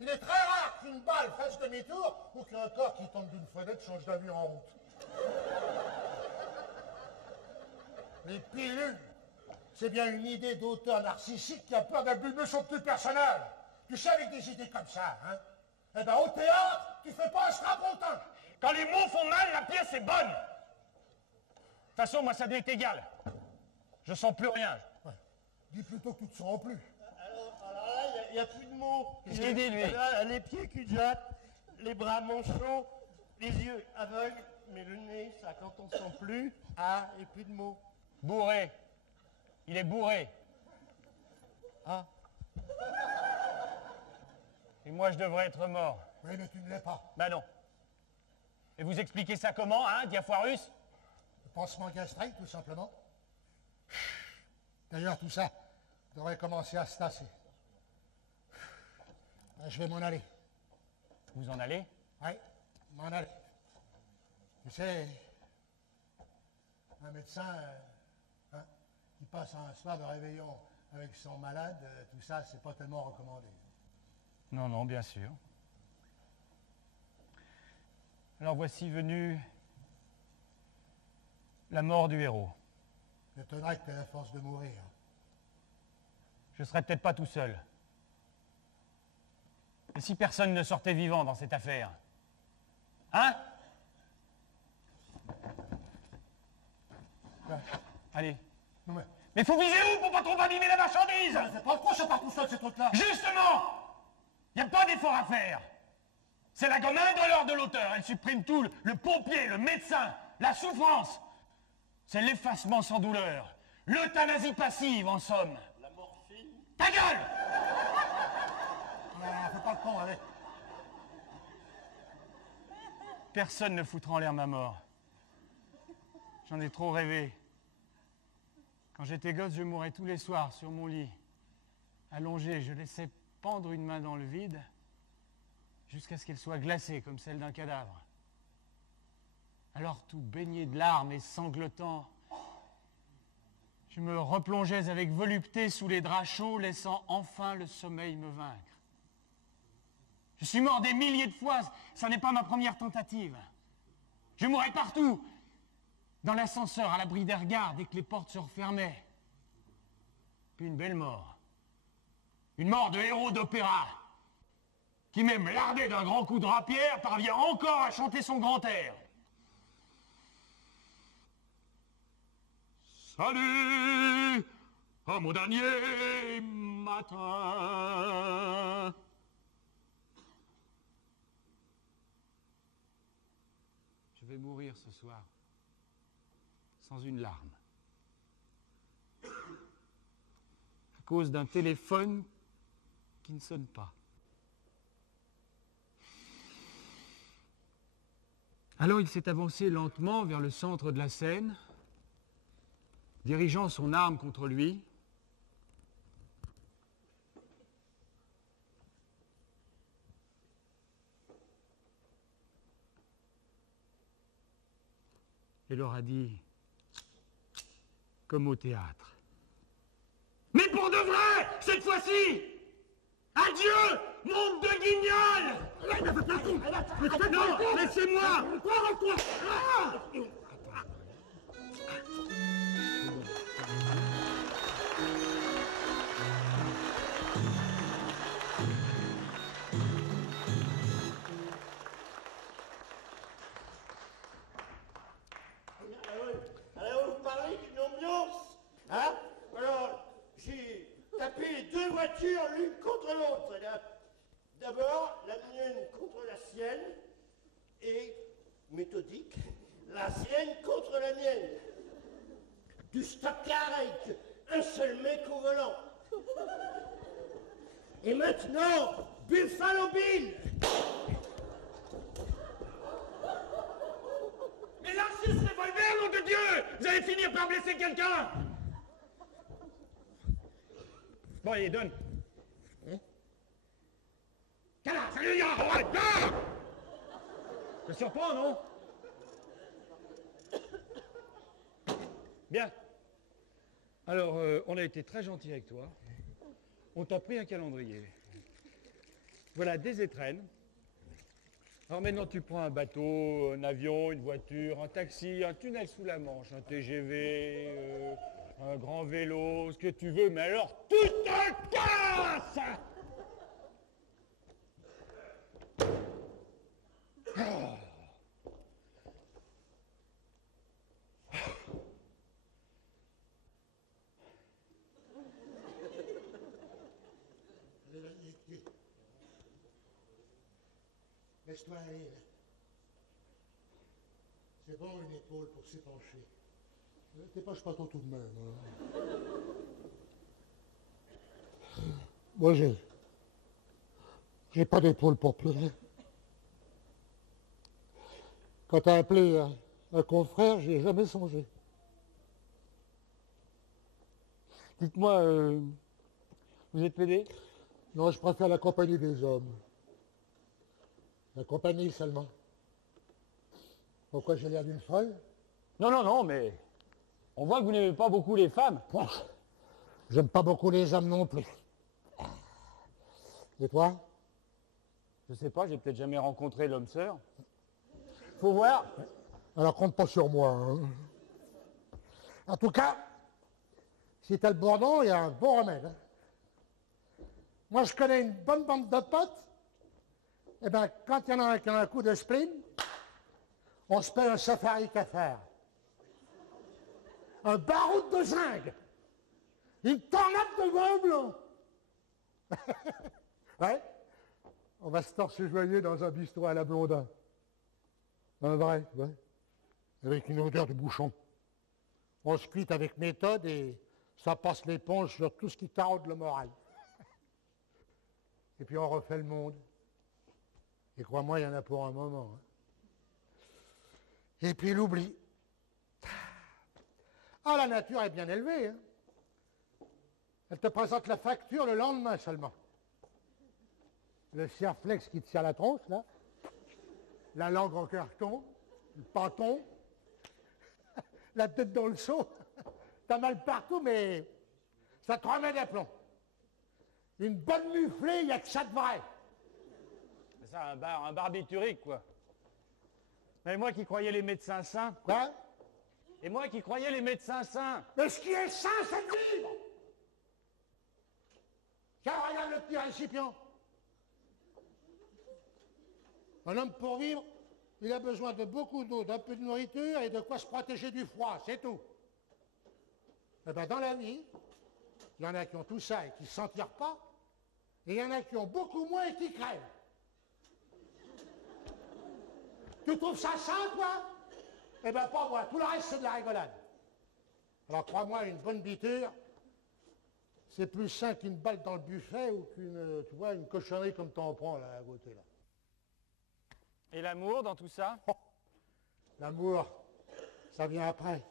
Il est très rare qu'une balle fasse demi-tour ou qu'un corps qui tombe d'une fenêtre change d'avis en route. Les pilules, c'est bien une idée d'auteur narcissique qui a peur d'abîmer son petit personnage. Tu sais, avec des idées comme ça, hein? Eh ben, au théâtre, tu fais pas un strapontin. Quand les mots font mal, la pièce est bonne. De toute façon, moi, ça doit être égal. Je sens plus rien. Ouais. Dis plutôt que tu ne te sens plus. Alors là, il n'y a plus de mots. Qu'est-ce qu'il dit, lui? Là, les pieds cul de jatte, les bras manchots, les yeux aveugles, mais le nez, ça, quand on sent plus, ah, et plus de mots. Bourré. Il est bourré. Ah. Et moi, je devrais être mort. Oui, mais tu ne l'es pas. Ben non. Et vous expliquez ça comment, hein, Diafoirus? Le pansement gastrique, tout simplement. D'ailleurs, tout ça devrait commencer à se tasser. Je vais m'en aller. Vous en allez? Oui, m'en aller. Tu sais, un médecin qui passe un soir de réveillon avec son malade, tout ça, c'est pas tellement recommandé. Non, non, bien sûr. Alors voici venue la mort du héros. J'étonnerais que tu aies la force de mourir. Je serais peut-être pas tout seul. Et si personne ne sortait vivant dans cette affaire? Hein? Ben, Allez. non Mais faut viser où pour pas trop abîmer la marchandise? c'est pas le coup, ça part tout seul, ces trucs-là. Justement! Il n'y a pas d'effort à faire. C'est la gomme indolore de l'auteur. Elle supprime tout, le pompier, le médecin, la souffrance. C'est l'effacement sans douleur. L'euthanasie passive, en somme. La morphine. Ta gueule! Fais pas le con, allez. Personne ne foutra en l'air ma mort. J'en ai trop rêvé. Quand j'étais gosse, je mourais tous les soirs sur mon lit. Allongé, je laissais pendre une main dans le vide jusqu'à ce qu'elle soit glacée comme celle d'un cadavre. Alors, tout baigné de larmes et sanglotant, je me replongeais avec volupté sous les draps chauds, laissant enfin le sommeil me vaincre. Je suis mort des milliers de fois, ça n'est pas ma première tentative. Je mourrai partout, dans l'ascenseur, à l'abri des regards, dès que les portes se refermaient. Puis une belle mort. Une mort de héros d'opéra, qui même lardé d'un grand coup de rapière, parvient encore à chanter son grand air. Salut à mon dernier matin. Je vais mourir ce soir, sans une larme. À cause d'un téléphone qui ne sonne pas. Alors il s'est avancé lentement vers le centre de la scène, dirigeant son arme contre lui. Et leur a dit, comme au théâtre: mais pour de vrai, cette fois-ci! Adieu, monde de guignol! Non, laissez-moi! Alors, vous parlez d'une ambiance, hein? Alors, j'ai tapé les deux voitures l'une contre l'autre. D'abord, la mienne contre la sienne, et, méthodique, la sienne contre la mienne. Du stockard avec un seul mec au volant. Et maintenant, Buffalo Bill! Mais lâchez ce revolver, nom de Dieu! Vous allez finir par blesser quelqu'un! Bon, allez, donne. Cala, ça lui ira! Ouais, donne! Ça te surprend, non? Bien. Alors, on a été très gentil avec toi. On t'a pris un calendrier. Voilà, des étrennes. Alors maintenant, tu prends un bateau, un avion, une voiture, un taxi, un tunnel sous la Manche, un TGV, un grand vélo, ce que tu veux, mais alors, tu te casses! Ah. Laisse-toi aller, là. C'est bon, une épaule pour s'épancher. T'épanches pas trop tout de même. Hein. Moi, j'ai pas d'épaule pour pleurer. Quand t'as appelé un confrère, j'y ai jamais songé. Dites-moi, vous êtes pédé? Non, je préfère la compagnie des hommes. La compagnie seulement. Pourquoi j'ai l'air d'une folle? Non, non, non, mais on voit que vous n'aimez pas beaucoup les femmes. Bon, j'aime pas beaucoup les hommes non plus. Et toi? Je sais pas, j'ai peut-être jamais rencontré l'homme sœur. Faut voir. Alors compte pas sur moi. Hein. En tout cas, si t'as le bourdon, il y a un bon remède. Hein. Moi, je connais une bonne bande de potes. Eh bien, quand il y en a un qui a un coup de spleen, on se paie un safari cafard. Un baroud de zinc. Une tornade de vin blanc. Ouais. On va se torse-joyer dans un bistrot à la Blondin. Un vrai, ouais. Avec une odeur de bouchon. On se cuite avec méthode et ça passe l'éponge sur tout ce qui taraude le moral. Et puis on refait le monde. Et crois-moi, il y en a pour un moment. Hein. Et puis l'oubli. Ah, la nature est bien élevée. Hein. Elle te présente la facture le lendemain seulement. Le cirflex qui te tire la tronche, là. La langue en carton. Le panton. La tête dans le seau. T'as mal partout, mais ça te remet d'aplomb. Une bonne muflée, il n'y a que ça de vrai. C'est ça, un barbiturique, quoi. Mais moi qui croyais les médecins sains. Quoi? Et moi qui croyais les médecins sains. Mais ce qui est sain, c'est de vivre. Tiens, regarde le petit récipient. Un homme pour vivre, il a besoin de beaucoup d'eau, d'un peu de nourriture et de quoi se protéger du froid, c'est tout. Eh bien, dans la vie, il y en a qui ont tout ça et qui ne s'en tirent pas, et il y en a qui ont beaucoup moins et qui crèvent. Tu trouves ça sain, toi? Eh bien, pas moi. Tout le reste, c'est de la rigolade. Alors, crois-moi, une bonne biture, c'est plus sain qu'une balle dans le buffet ou qu'une, tu vois, une cochonnerie comme t'en prends, là, à côté, là. Et l'amour dans tout ça? Oh, l'amour, ça vient après.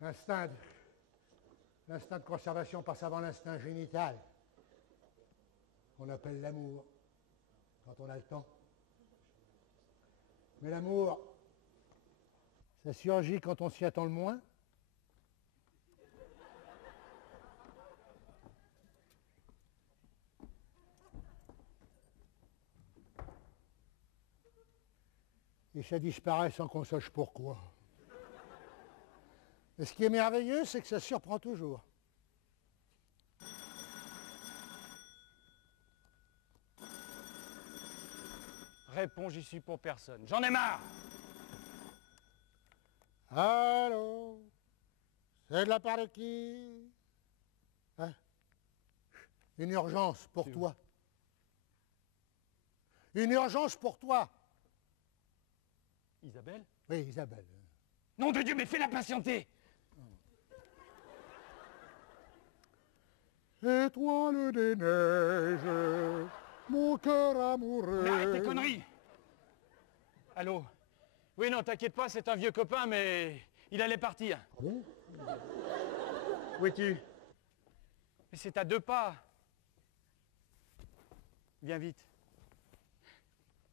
L'instinct de conservation passe avant l'instinct génital, qu'on appelle l'amour, quand on a le temps. Mais l'amour, ça surgit quand on s'y attend le moins. Et ça disparaît sans qu'on sache pourquoi. Et ce qui est merveilleux, c'est que ça surprend toujours. Réponds, j'y suis pour personne. J'en ai marre! Allô? C'est de la part de qui? Hein? Une urgence pour toi. Une urgence pour toi. Isabelle? Oui, Isabelle. Nom de Dieu, mais fais-la patienter! Étoile des neiges, mon cœur amoureux. Mais arrête tes conneries! Allô? Oui, non, t'inquiète pas, c'est un vieux copain, mais il allait partir. Ah bon? Où es-tu? Mais c'est à 2 pas. Viens vite.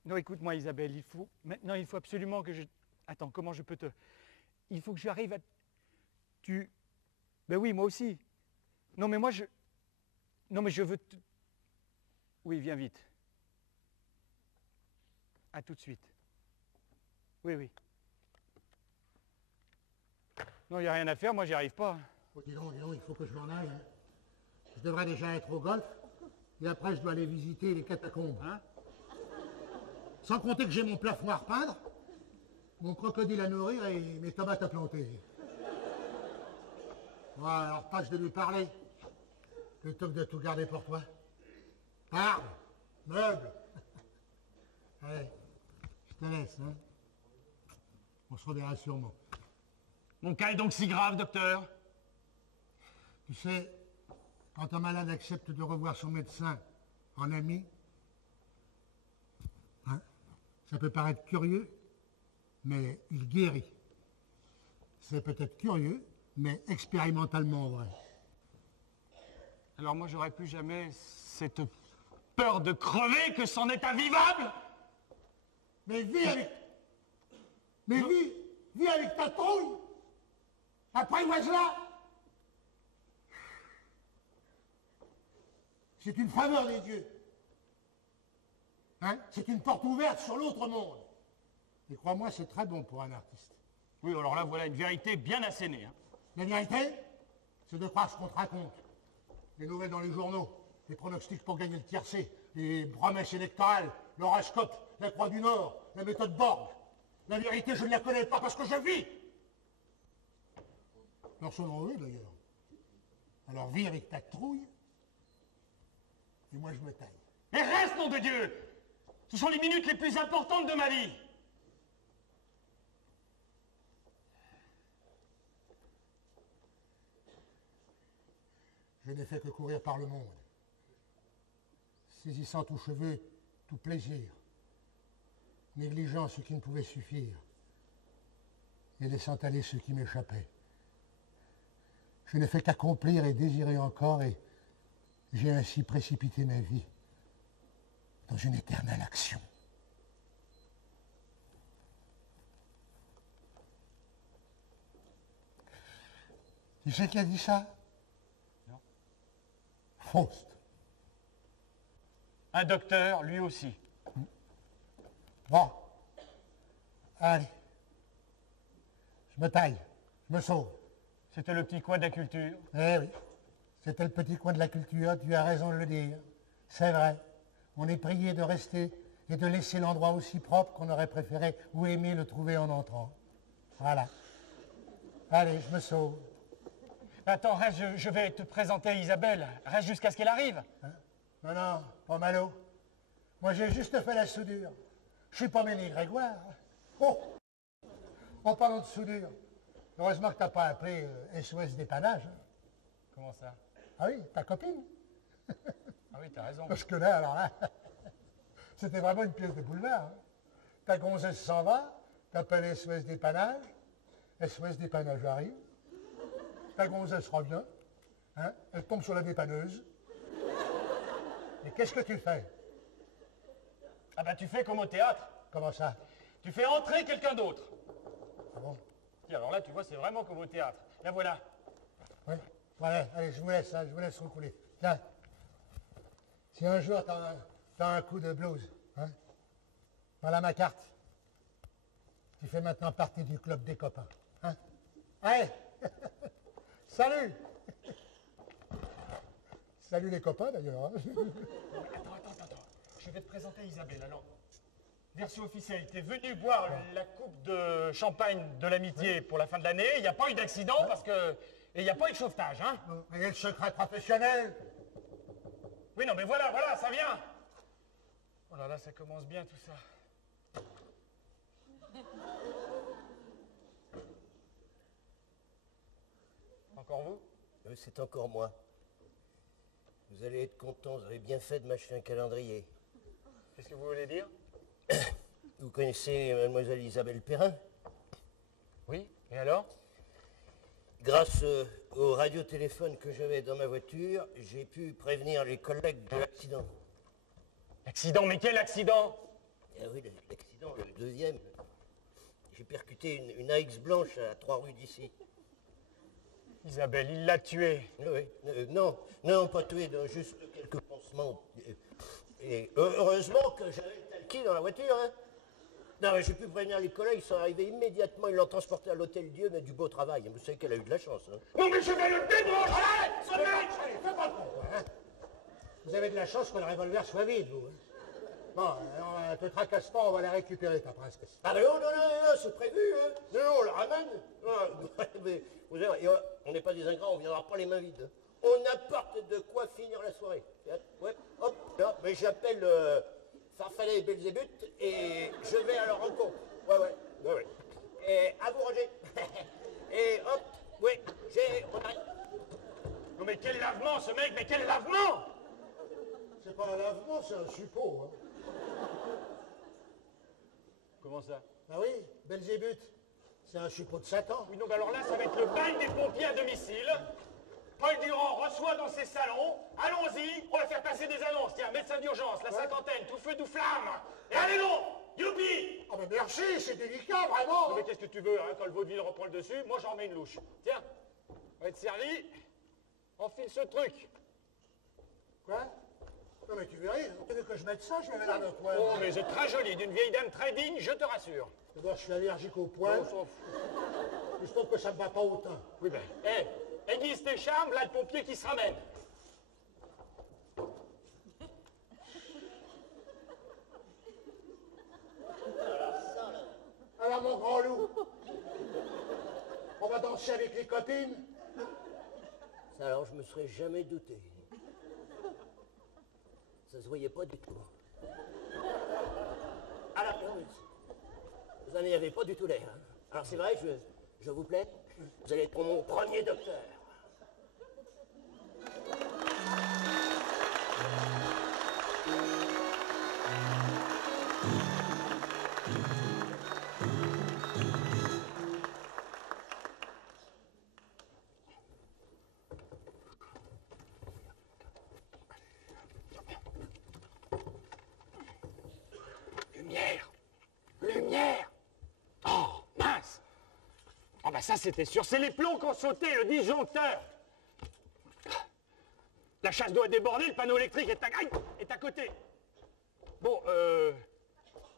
Non, écoute-moi, Isabelle, maintenant, il faut absolument que je... Attends, comment je peux te... Il faut que j'arrive à... Ben oui, moi aussi. Non, mais moi, je... Non, mais je veux... Oui, viens vite. À tout de suite. Oui, oui. Non, il n'y a rien à faire, moi, j'y arrive pas. Oh, dis donc, il faut que je m'en aille. Hein. Je devrais déjà être au golf, et après, je dois aller visiter les catacombes. Hein? Sans compter que j'ai mon plafond à repeindre, mon crocodile à nourrir et mes tomates à planter. Ouais, alors tâche de lui parler, plutôt que de tout garder pour toi. Parle, Meuble. Allez, je te laisse, hein. On se reverra sûrement. Mon cas est donc si grave, docteur? Tu sais, quand un malade accepte de revoir son médecin en ami, hein, ça peut paraître curieux, mais il guérit. C'est peut-être curieux, mais expérimentalement vrai. Alors moi, j'aurais plus jamais cette peur de crever que c'en est invivable? Mais vis avec... Mais vis avec ta trouille. Apprivoise-la. C'est une faveur des dieux. Hein? C'est une porte ouverte sur l'autre monde. Et crois-moi, c'est très bon pour un artiste. Oui, alors là, voilà une vérité bien assénée. Hein. La vérité, c'est de croire ce qu'on te raconte. Les nouvelles dans les journaux, les pronostics pour gagner le tiercé, les promesses électorales, l'horoscope, la Croix du Nord, la méthode Borg. La vérité, je ne la connais pas parce que je vis. Personne n'en veut d'ailleurs. Alors vis avec ta trouille, et moi je me taille. Et reste, nom de Dieu! Ce sont les minutes les plus importantes de ma vie! Je n'ai fait que courir par le monde, saisissant tout cheveu, tout plaisir, négligeant ce qui ne pouvait suffire et laissant aller ce qui m'échappait. Je n'ai fait qu'accomplir et désirer encore, et j'ai ainsi précipité ma vie dans une éternelle action. Tu sais qui a dit ça? Non. Faust. Un docteur, lui aussi. Bon. Allez. Je me taille. Je me sauve. C'était le petit coin de la culture. Eh oui. C'était le petit coin de la culture, tu as raison de le dire. C'est vrai. On est prié de rester et de laisser l'endroit aussi propre qu'on aurait préféré ou aimé le trouver en entrant. Voilà. Allez, je me sauve. Attends, reste, je vais te présenter Isabelle. Reste jusqu'à ce qu'elle arrive. Hein? Non, non, pas malo. Moi, j'ai juste fait la soudure. Je suis pas Mélie Grégoire. Oh! En parlant de soudure, heureusement que t'as pas appelé SOS dépannage. Comment ça? Ah oui, ta copine. Ah oui, t'as raison. Parce que là, alors là, c'était vraiment une pièce de boulevard. Hein. Ta gonzesse s'en va, t'appelles SOS dépannage, SOS dépannage arrive, ta gonzesse revient, hein, elle tombe sur la dépanneuse. Et qu'est-ce que tu fais? Ah bah tu fais comme au théâtre. Comment ça? Tu fais entrer quelqu'un d'autre. Ah bon? Et alors là, tu vois, c'est vraiment comme au théâtre. Là, voilà. Oui. Ouais, allez, je vous laisse, hein, je vous laisse roucouler. Tiens, si un jour t'as un coup de blues, hein, voilà ma carte. Tu fais maintenant partie du club des copains. Hein? Allez, salut. Salut les copains d'ailleurs. Hein. Attends. Je vais te présenter Isabelle, alors. Version officielle, t'es venu boire la coupe de champagne de l'amitié pour la fin de l'année. Il n'y a pas eu d'accident parce que... Et il n'y a pas eu de sauvetage, hein? Et le secret professionnel? Oui, non, mais voilà, ça vient. Oh là là, ça commence bien tout ça. Encore vous? C'est encore moi. Vous allez être contents, vous avez bien fait de m'acheter un calendrier. Qu'est-ce que vous voulez dire? Vous connaissez mademoiselle Isabelle Perrin? Oui, et alors? Grâce au radiotéléphone que j'avais dans ma voiture, j'ai pu prévenir les collègues de l'accident. L'accident? Mais quel accident? Ah oui, l'accident, le deuxième. J'ai percuté une AX blanche à 3 rues d'ici. Isabelle, il l'a tuée. Oui, non, pas tué, non, juste quelques pansements. Et heureusement que j'avais le talquis dans la voiture, hein. Non, mais j'ai pu prévenir les collègues, ils sont arrivés immédiatement, ils l'ont transporté à l'hôtel Dieu, mais du beau travail. Vous savez qu'elle a eu de la chance, hein. Non, mais je vais le débrancher! Allez, fais pas le con, hein. Vous avez de la chance que le revolver soit vide, vous. Hein. Bon, te tracasse pas, on va la récupérer, ta princesse. Ah ben non, c'est prévu, hein. Non, on la ramène. Ah, mais, vous savez, on n'est pas des ingrats, on viendra pas les mains vides. on apporte de quoi finir la soirée. Ouais, hop, là, mais j'appelle Farfadet et Belzébuth et je vais à leur rencontre. Ouais. Et à vous, Roger. Et hop, oui, on arrive. Non mais quel lavement ce mec, mais quel lavement! C'est pas un lavement, c'est un suppôt. Hein. Comment ça? Ah oui, Belzébuth, c'est un suppôt de Satan. Oui, non, mais alors là, ça va être le bal des pompiers à domicile. Paul Durand reçoit dans ses salons. Allons-y, on va faire passer des annonces. Tiens, médecin d'urgence, la cinquantaine, tout feu, tout flamme. Et allez non, youpi! Ah mais merci, c'est délicat, vraiment. Non mais qu'est-ce que tu veux, hein, quand le vaudeville reprend le dessus, moi j'en mets une louche. Tiens, on va être servi. Enfile ce truc. Quoi? Non mais tu verrais, tu veux que je mette ça, je vais mettre un autre poing. Oh, mais c'est très joli, d'une vieille dame très digne, je te rassure. D'abord, je suis allergique au poing. On s'en fout. Il se trouve que ça me va pas autant. Oui, ben, aiguise tes charmes, là, le pompier qui se ramène. Alors, mon grand loup, on va danser avec les copines? Ça, alors, je me serais jamais douté. Ça se voyait pas du tout. Alors, vous n'en avez pas du tout l'air. Hein. Alors, c'est vrai, je vous plaît, vous allez être mon premier docteur. Lumière! Oh, mince! Ah bah ça c'était sûr, c'est les plombs qui ont sauté, le disjoncteur! La chasse doit déborder, le panneau électrique est à côté. Bon,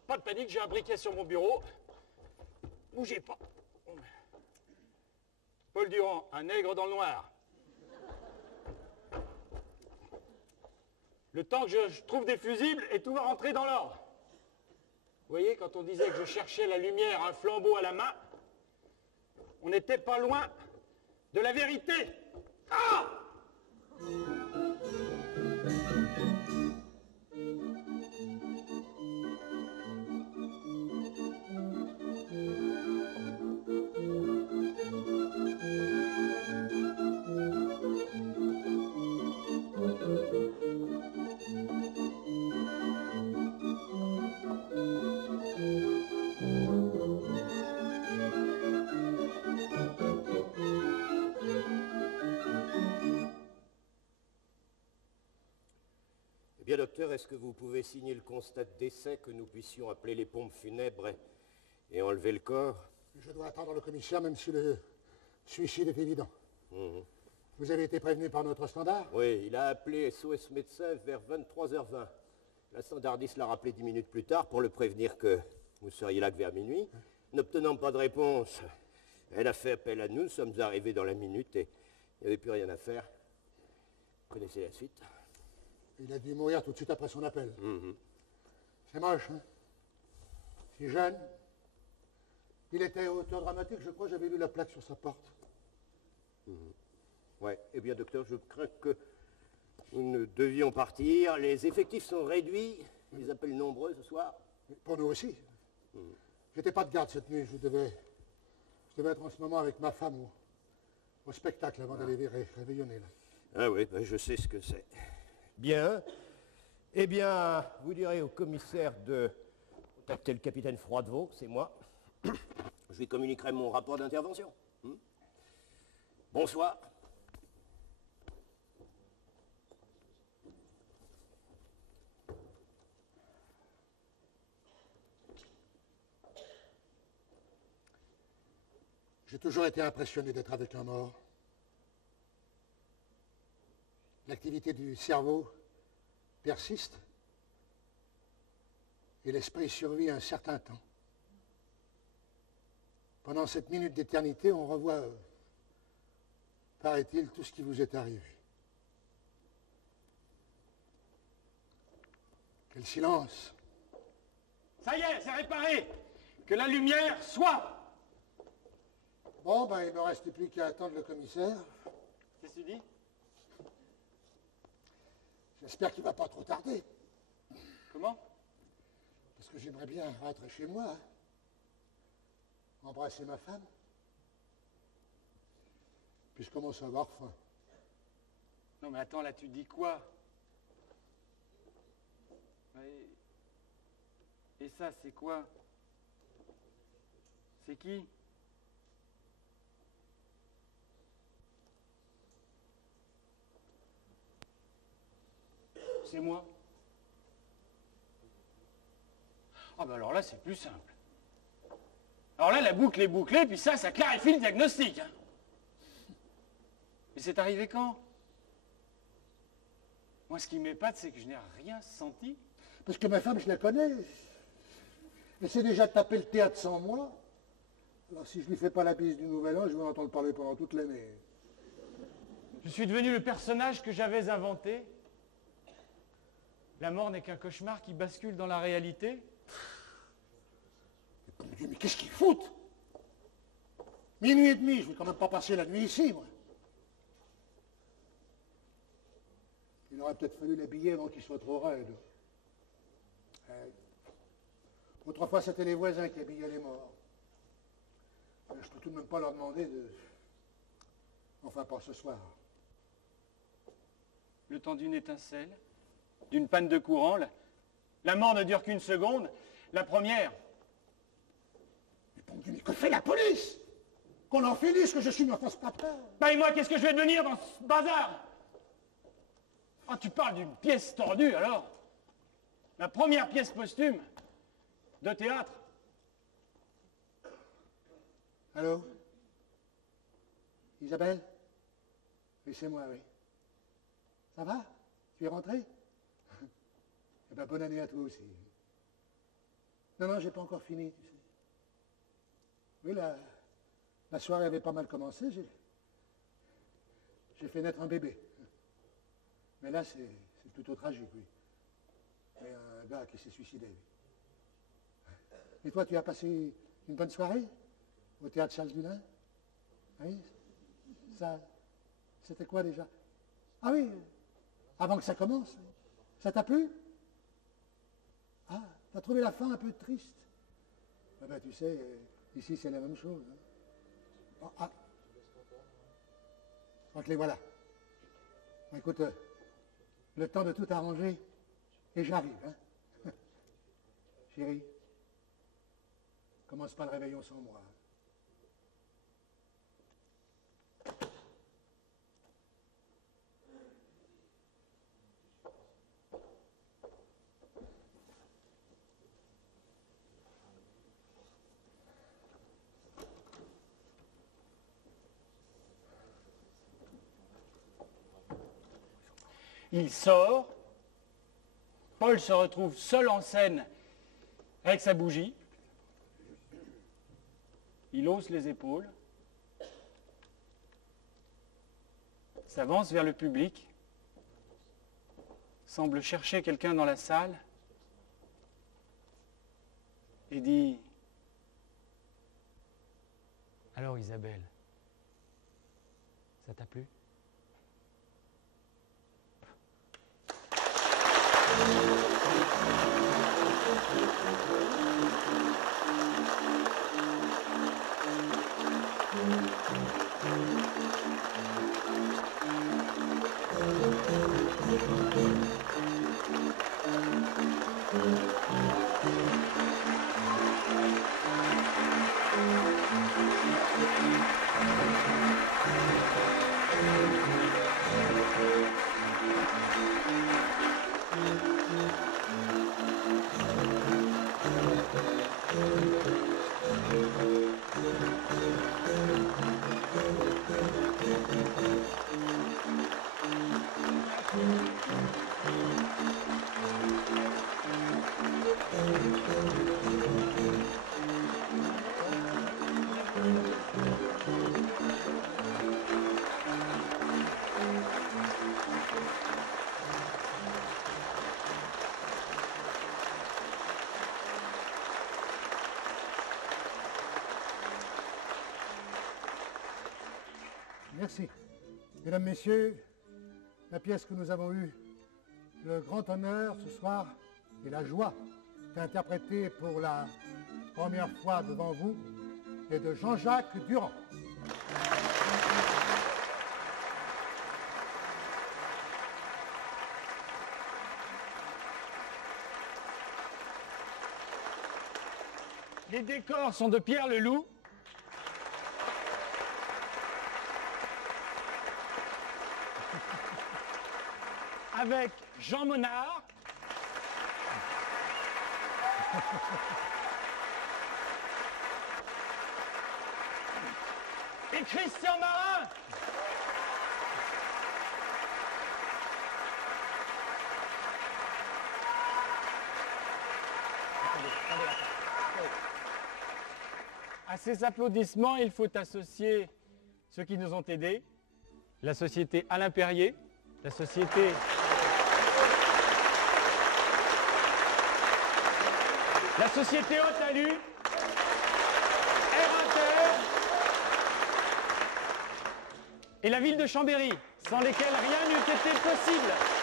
pas de panique, j'ai un briquet sur mon bureau. Bougez pas. Paul Durand, un nègre dans le noir. Le temps que je trouve des fusibles et tout va rentrer dans l'ordre. Vous voyez, quand on disait que je cherchais la lumière, un flambeau à la main, on n'était pas loin de la vérité. Ah! Bien, docteur, est-ce que vous pouvez signer le constat de décès que nous puissions appeler les pompes funèbres et enlever le corps? Je dois attendre le commissaire, même si le suicide est évident. Vous avez été prévenu par notre standard? Oui, il a appelé SOS Médecins vers 23h20. La standardiste l'a rappelé 10 minutes plus tard pour le prévenir que vous seriez là que vers minuit. N'obtenant pas de réponse, elle a fait appel à nous. Nous sommes arrivés dans la minute et il n'y avait plus rien à faire. Vous connaissez la suite? Il a dû mourir tout de suite après son appel. C'est moche, hein? Si jeune. Il était auteur dramatique, je crois, j'avais lu la plaque sur sa porte. Ouais, eh bien, docteur, je crains que nous devions partir. Les effectifs sont réduits, les appels nombreux ce soir. Pour nous aussi. J'étais pas de garde cette nuit, je devais être en ce moment avec ma femme au spectacle avant d'aller réveillonner. Là. Ah oui, ben, je sais ce que c'est. Bien. Eh bien, vous direz au commissaire de contacter le capitaine Froidevaux, c'est moi. Je lui communiquerai mon rapport d'intervention. Bonsoir. J'ai toujours été impressionné d'être avec un mort. L'activité du cerveau persiste et l'esprit survit un certain temps. Pendant cette minute d'éternité, on revoit, paraît-il, tout ce qui vous est arrivé. Quel silence! Ça y est, c'est réparé. Que la lumière soit. Bon, ben, il ne me reste plus qu'à attendre le commissaire. Qu'est-ce que tu dis? J'espère qu'il ne va pas trop tarder. Comment? Parce que j'aimerais bien rentrer chez moi, hein. Embrasser ma femme. Puis je commence à avoir faim. Non mais attends, là tu dis quoi? Et ça, c'est quoi? C'est qui? C'est moi. Ah ben alors là, c'est plus simple. Alors là, la boucle est bouclée, puis ça clarifie le diagnostic. Hein. Mais c'est arrivé quand? Moi, ce qui m'épate, c'est que je n'ai rien senti. Parce que ma femme, je la connais. Elle s'est déjà tapé le théâtre sans moi. Alors si je lui fais pas la bise du Nouvel An, je vais en entendre parler pendant toute l'année. Je suis devenu le personnage que j'avais inventé. La mort n'est qu'un cauchemar qui bascule dans la réalité. Mon Dieu, mais qu'est-ce qu'ils foutent? Minuit et demi, je vais quand même pas passer la nuit ici, moi. Il aurait peut-être fallu l'habiller avant qu'il soit trop raide. Autrefois, c'était les voisins qui habillaient les morts. Je peux tout de même pas leur demander de... Enfin, pas ce soir. Le temps d'une étincelle, d'une panne de courant, la mort ne dure qu'une seconde. La première... Mais bon Dieu, mais que fait la police? Qu'on en finisse, que je suis une enfance pas peur. Bah et moi, qu'est-ce que je vais devenir dans ce bazar? Ah, tu parles d'une pièce tordue, alors? La première pièce posthume de théâtre. Allô? Isabelle? Oui, c'est moi, oui. Ça va? Tu es rentrée? Eh bien, bonne année à toi aussi. Non, non, j'ai pas encore fini, tu sais. Oui, la soirée avait pas mal commencé. J'ai fait naître un bébé. Mais là, c'est plutôt tragique, oui. Et un gars qui s'est suicidé, oui. Et toi, tu as passé une bonne soirée au théâtre Charles Dulin? Oui? Ça, c'était quoi déjà? Ah oui, avant que ça commence. Ça t'a plu? Ah, t'as trouvé la fin un peu triste? Ah ben, tu sais, ici, c'est la même chose. Hein. Oh, ah. Donc les voilà. Écoute, le temps de tout arranger, et j'arrive. Hein. Chérie, commence pas le réveillon sans moi. Il sort. Paul se retrouve seul en scène avec sa bougie. Il hausse les épaules. S'avance vers le public. Semble chercher quelqu'un dans la salle. Et dit... Alors Isabelle, ça t'a plu? Merci. Mesdames, Messieurs, la pièce que nous avons eue le grand honneur ce soir et la joie d'interpréter pour la première fois devant vous et de Jean-Jacques Durand. Les décors sont de Pierre Leloup. Avec Jean Monard. Et Christian Marin. À ces applaudissements, il faut associer ceux qui nous ont aidés, la société Alain Perrier, la société Haute-Alu, Air-Inter et la ville de Chambéry, sans lesquels rien n'eût été possible.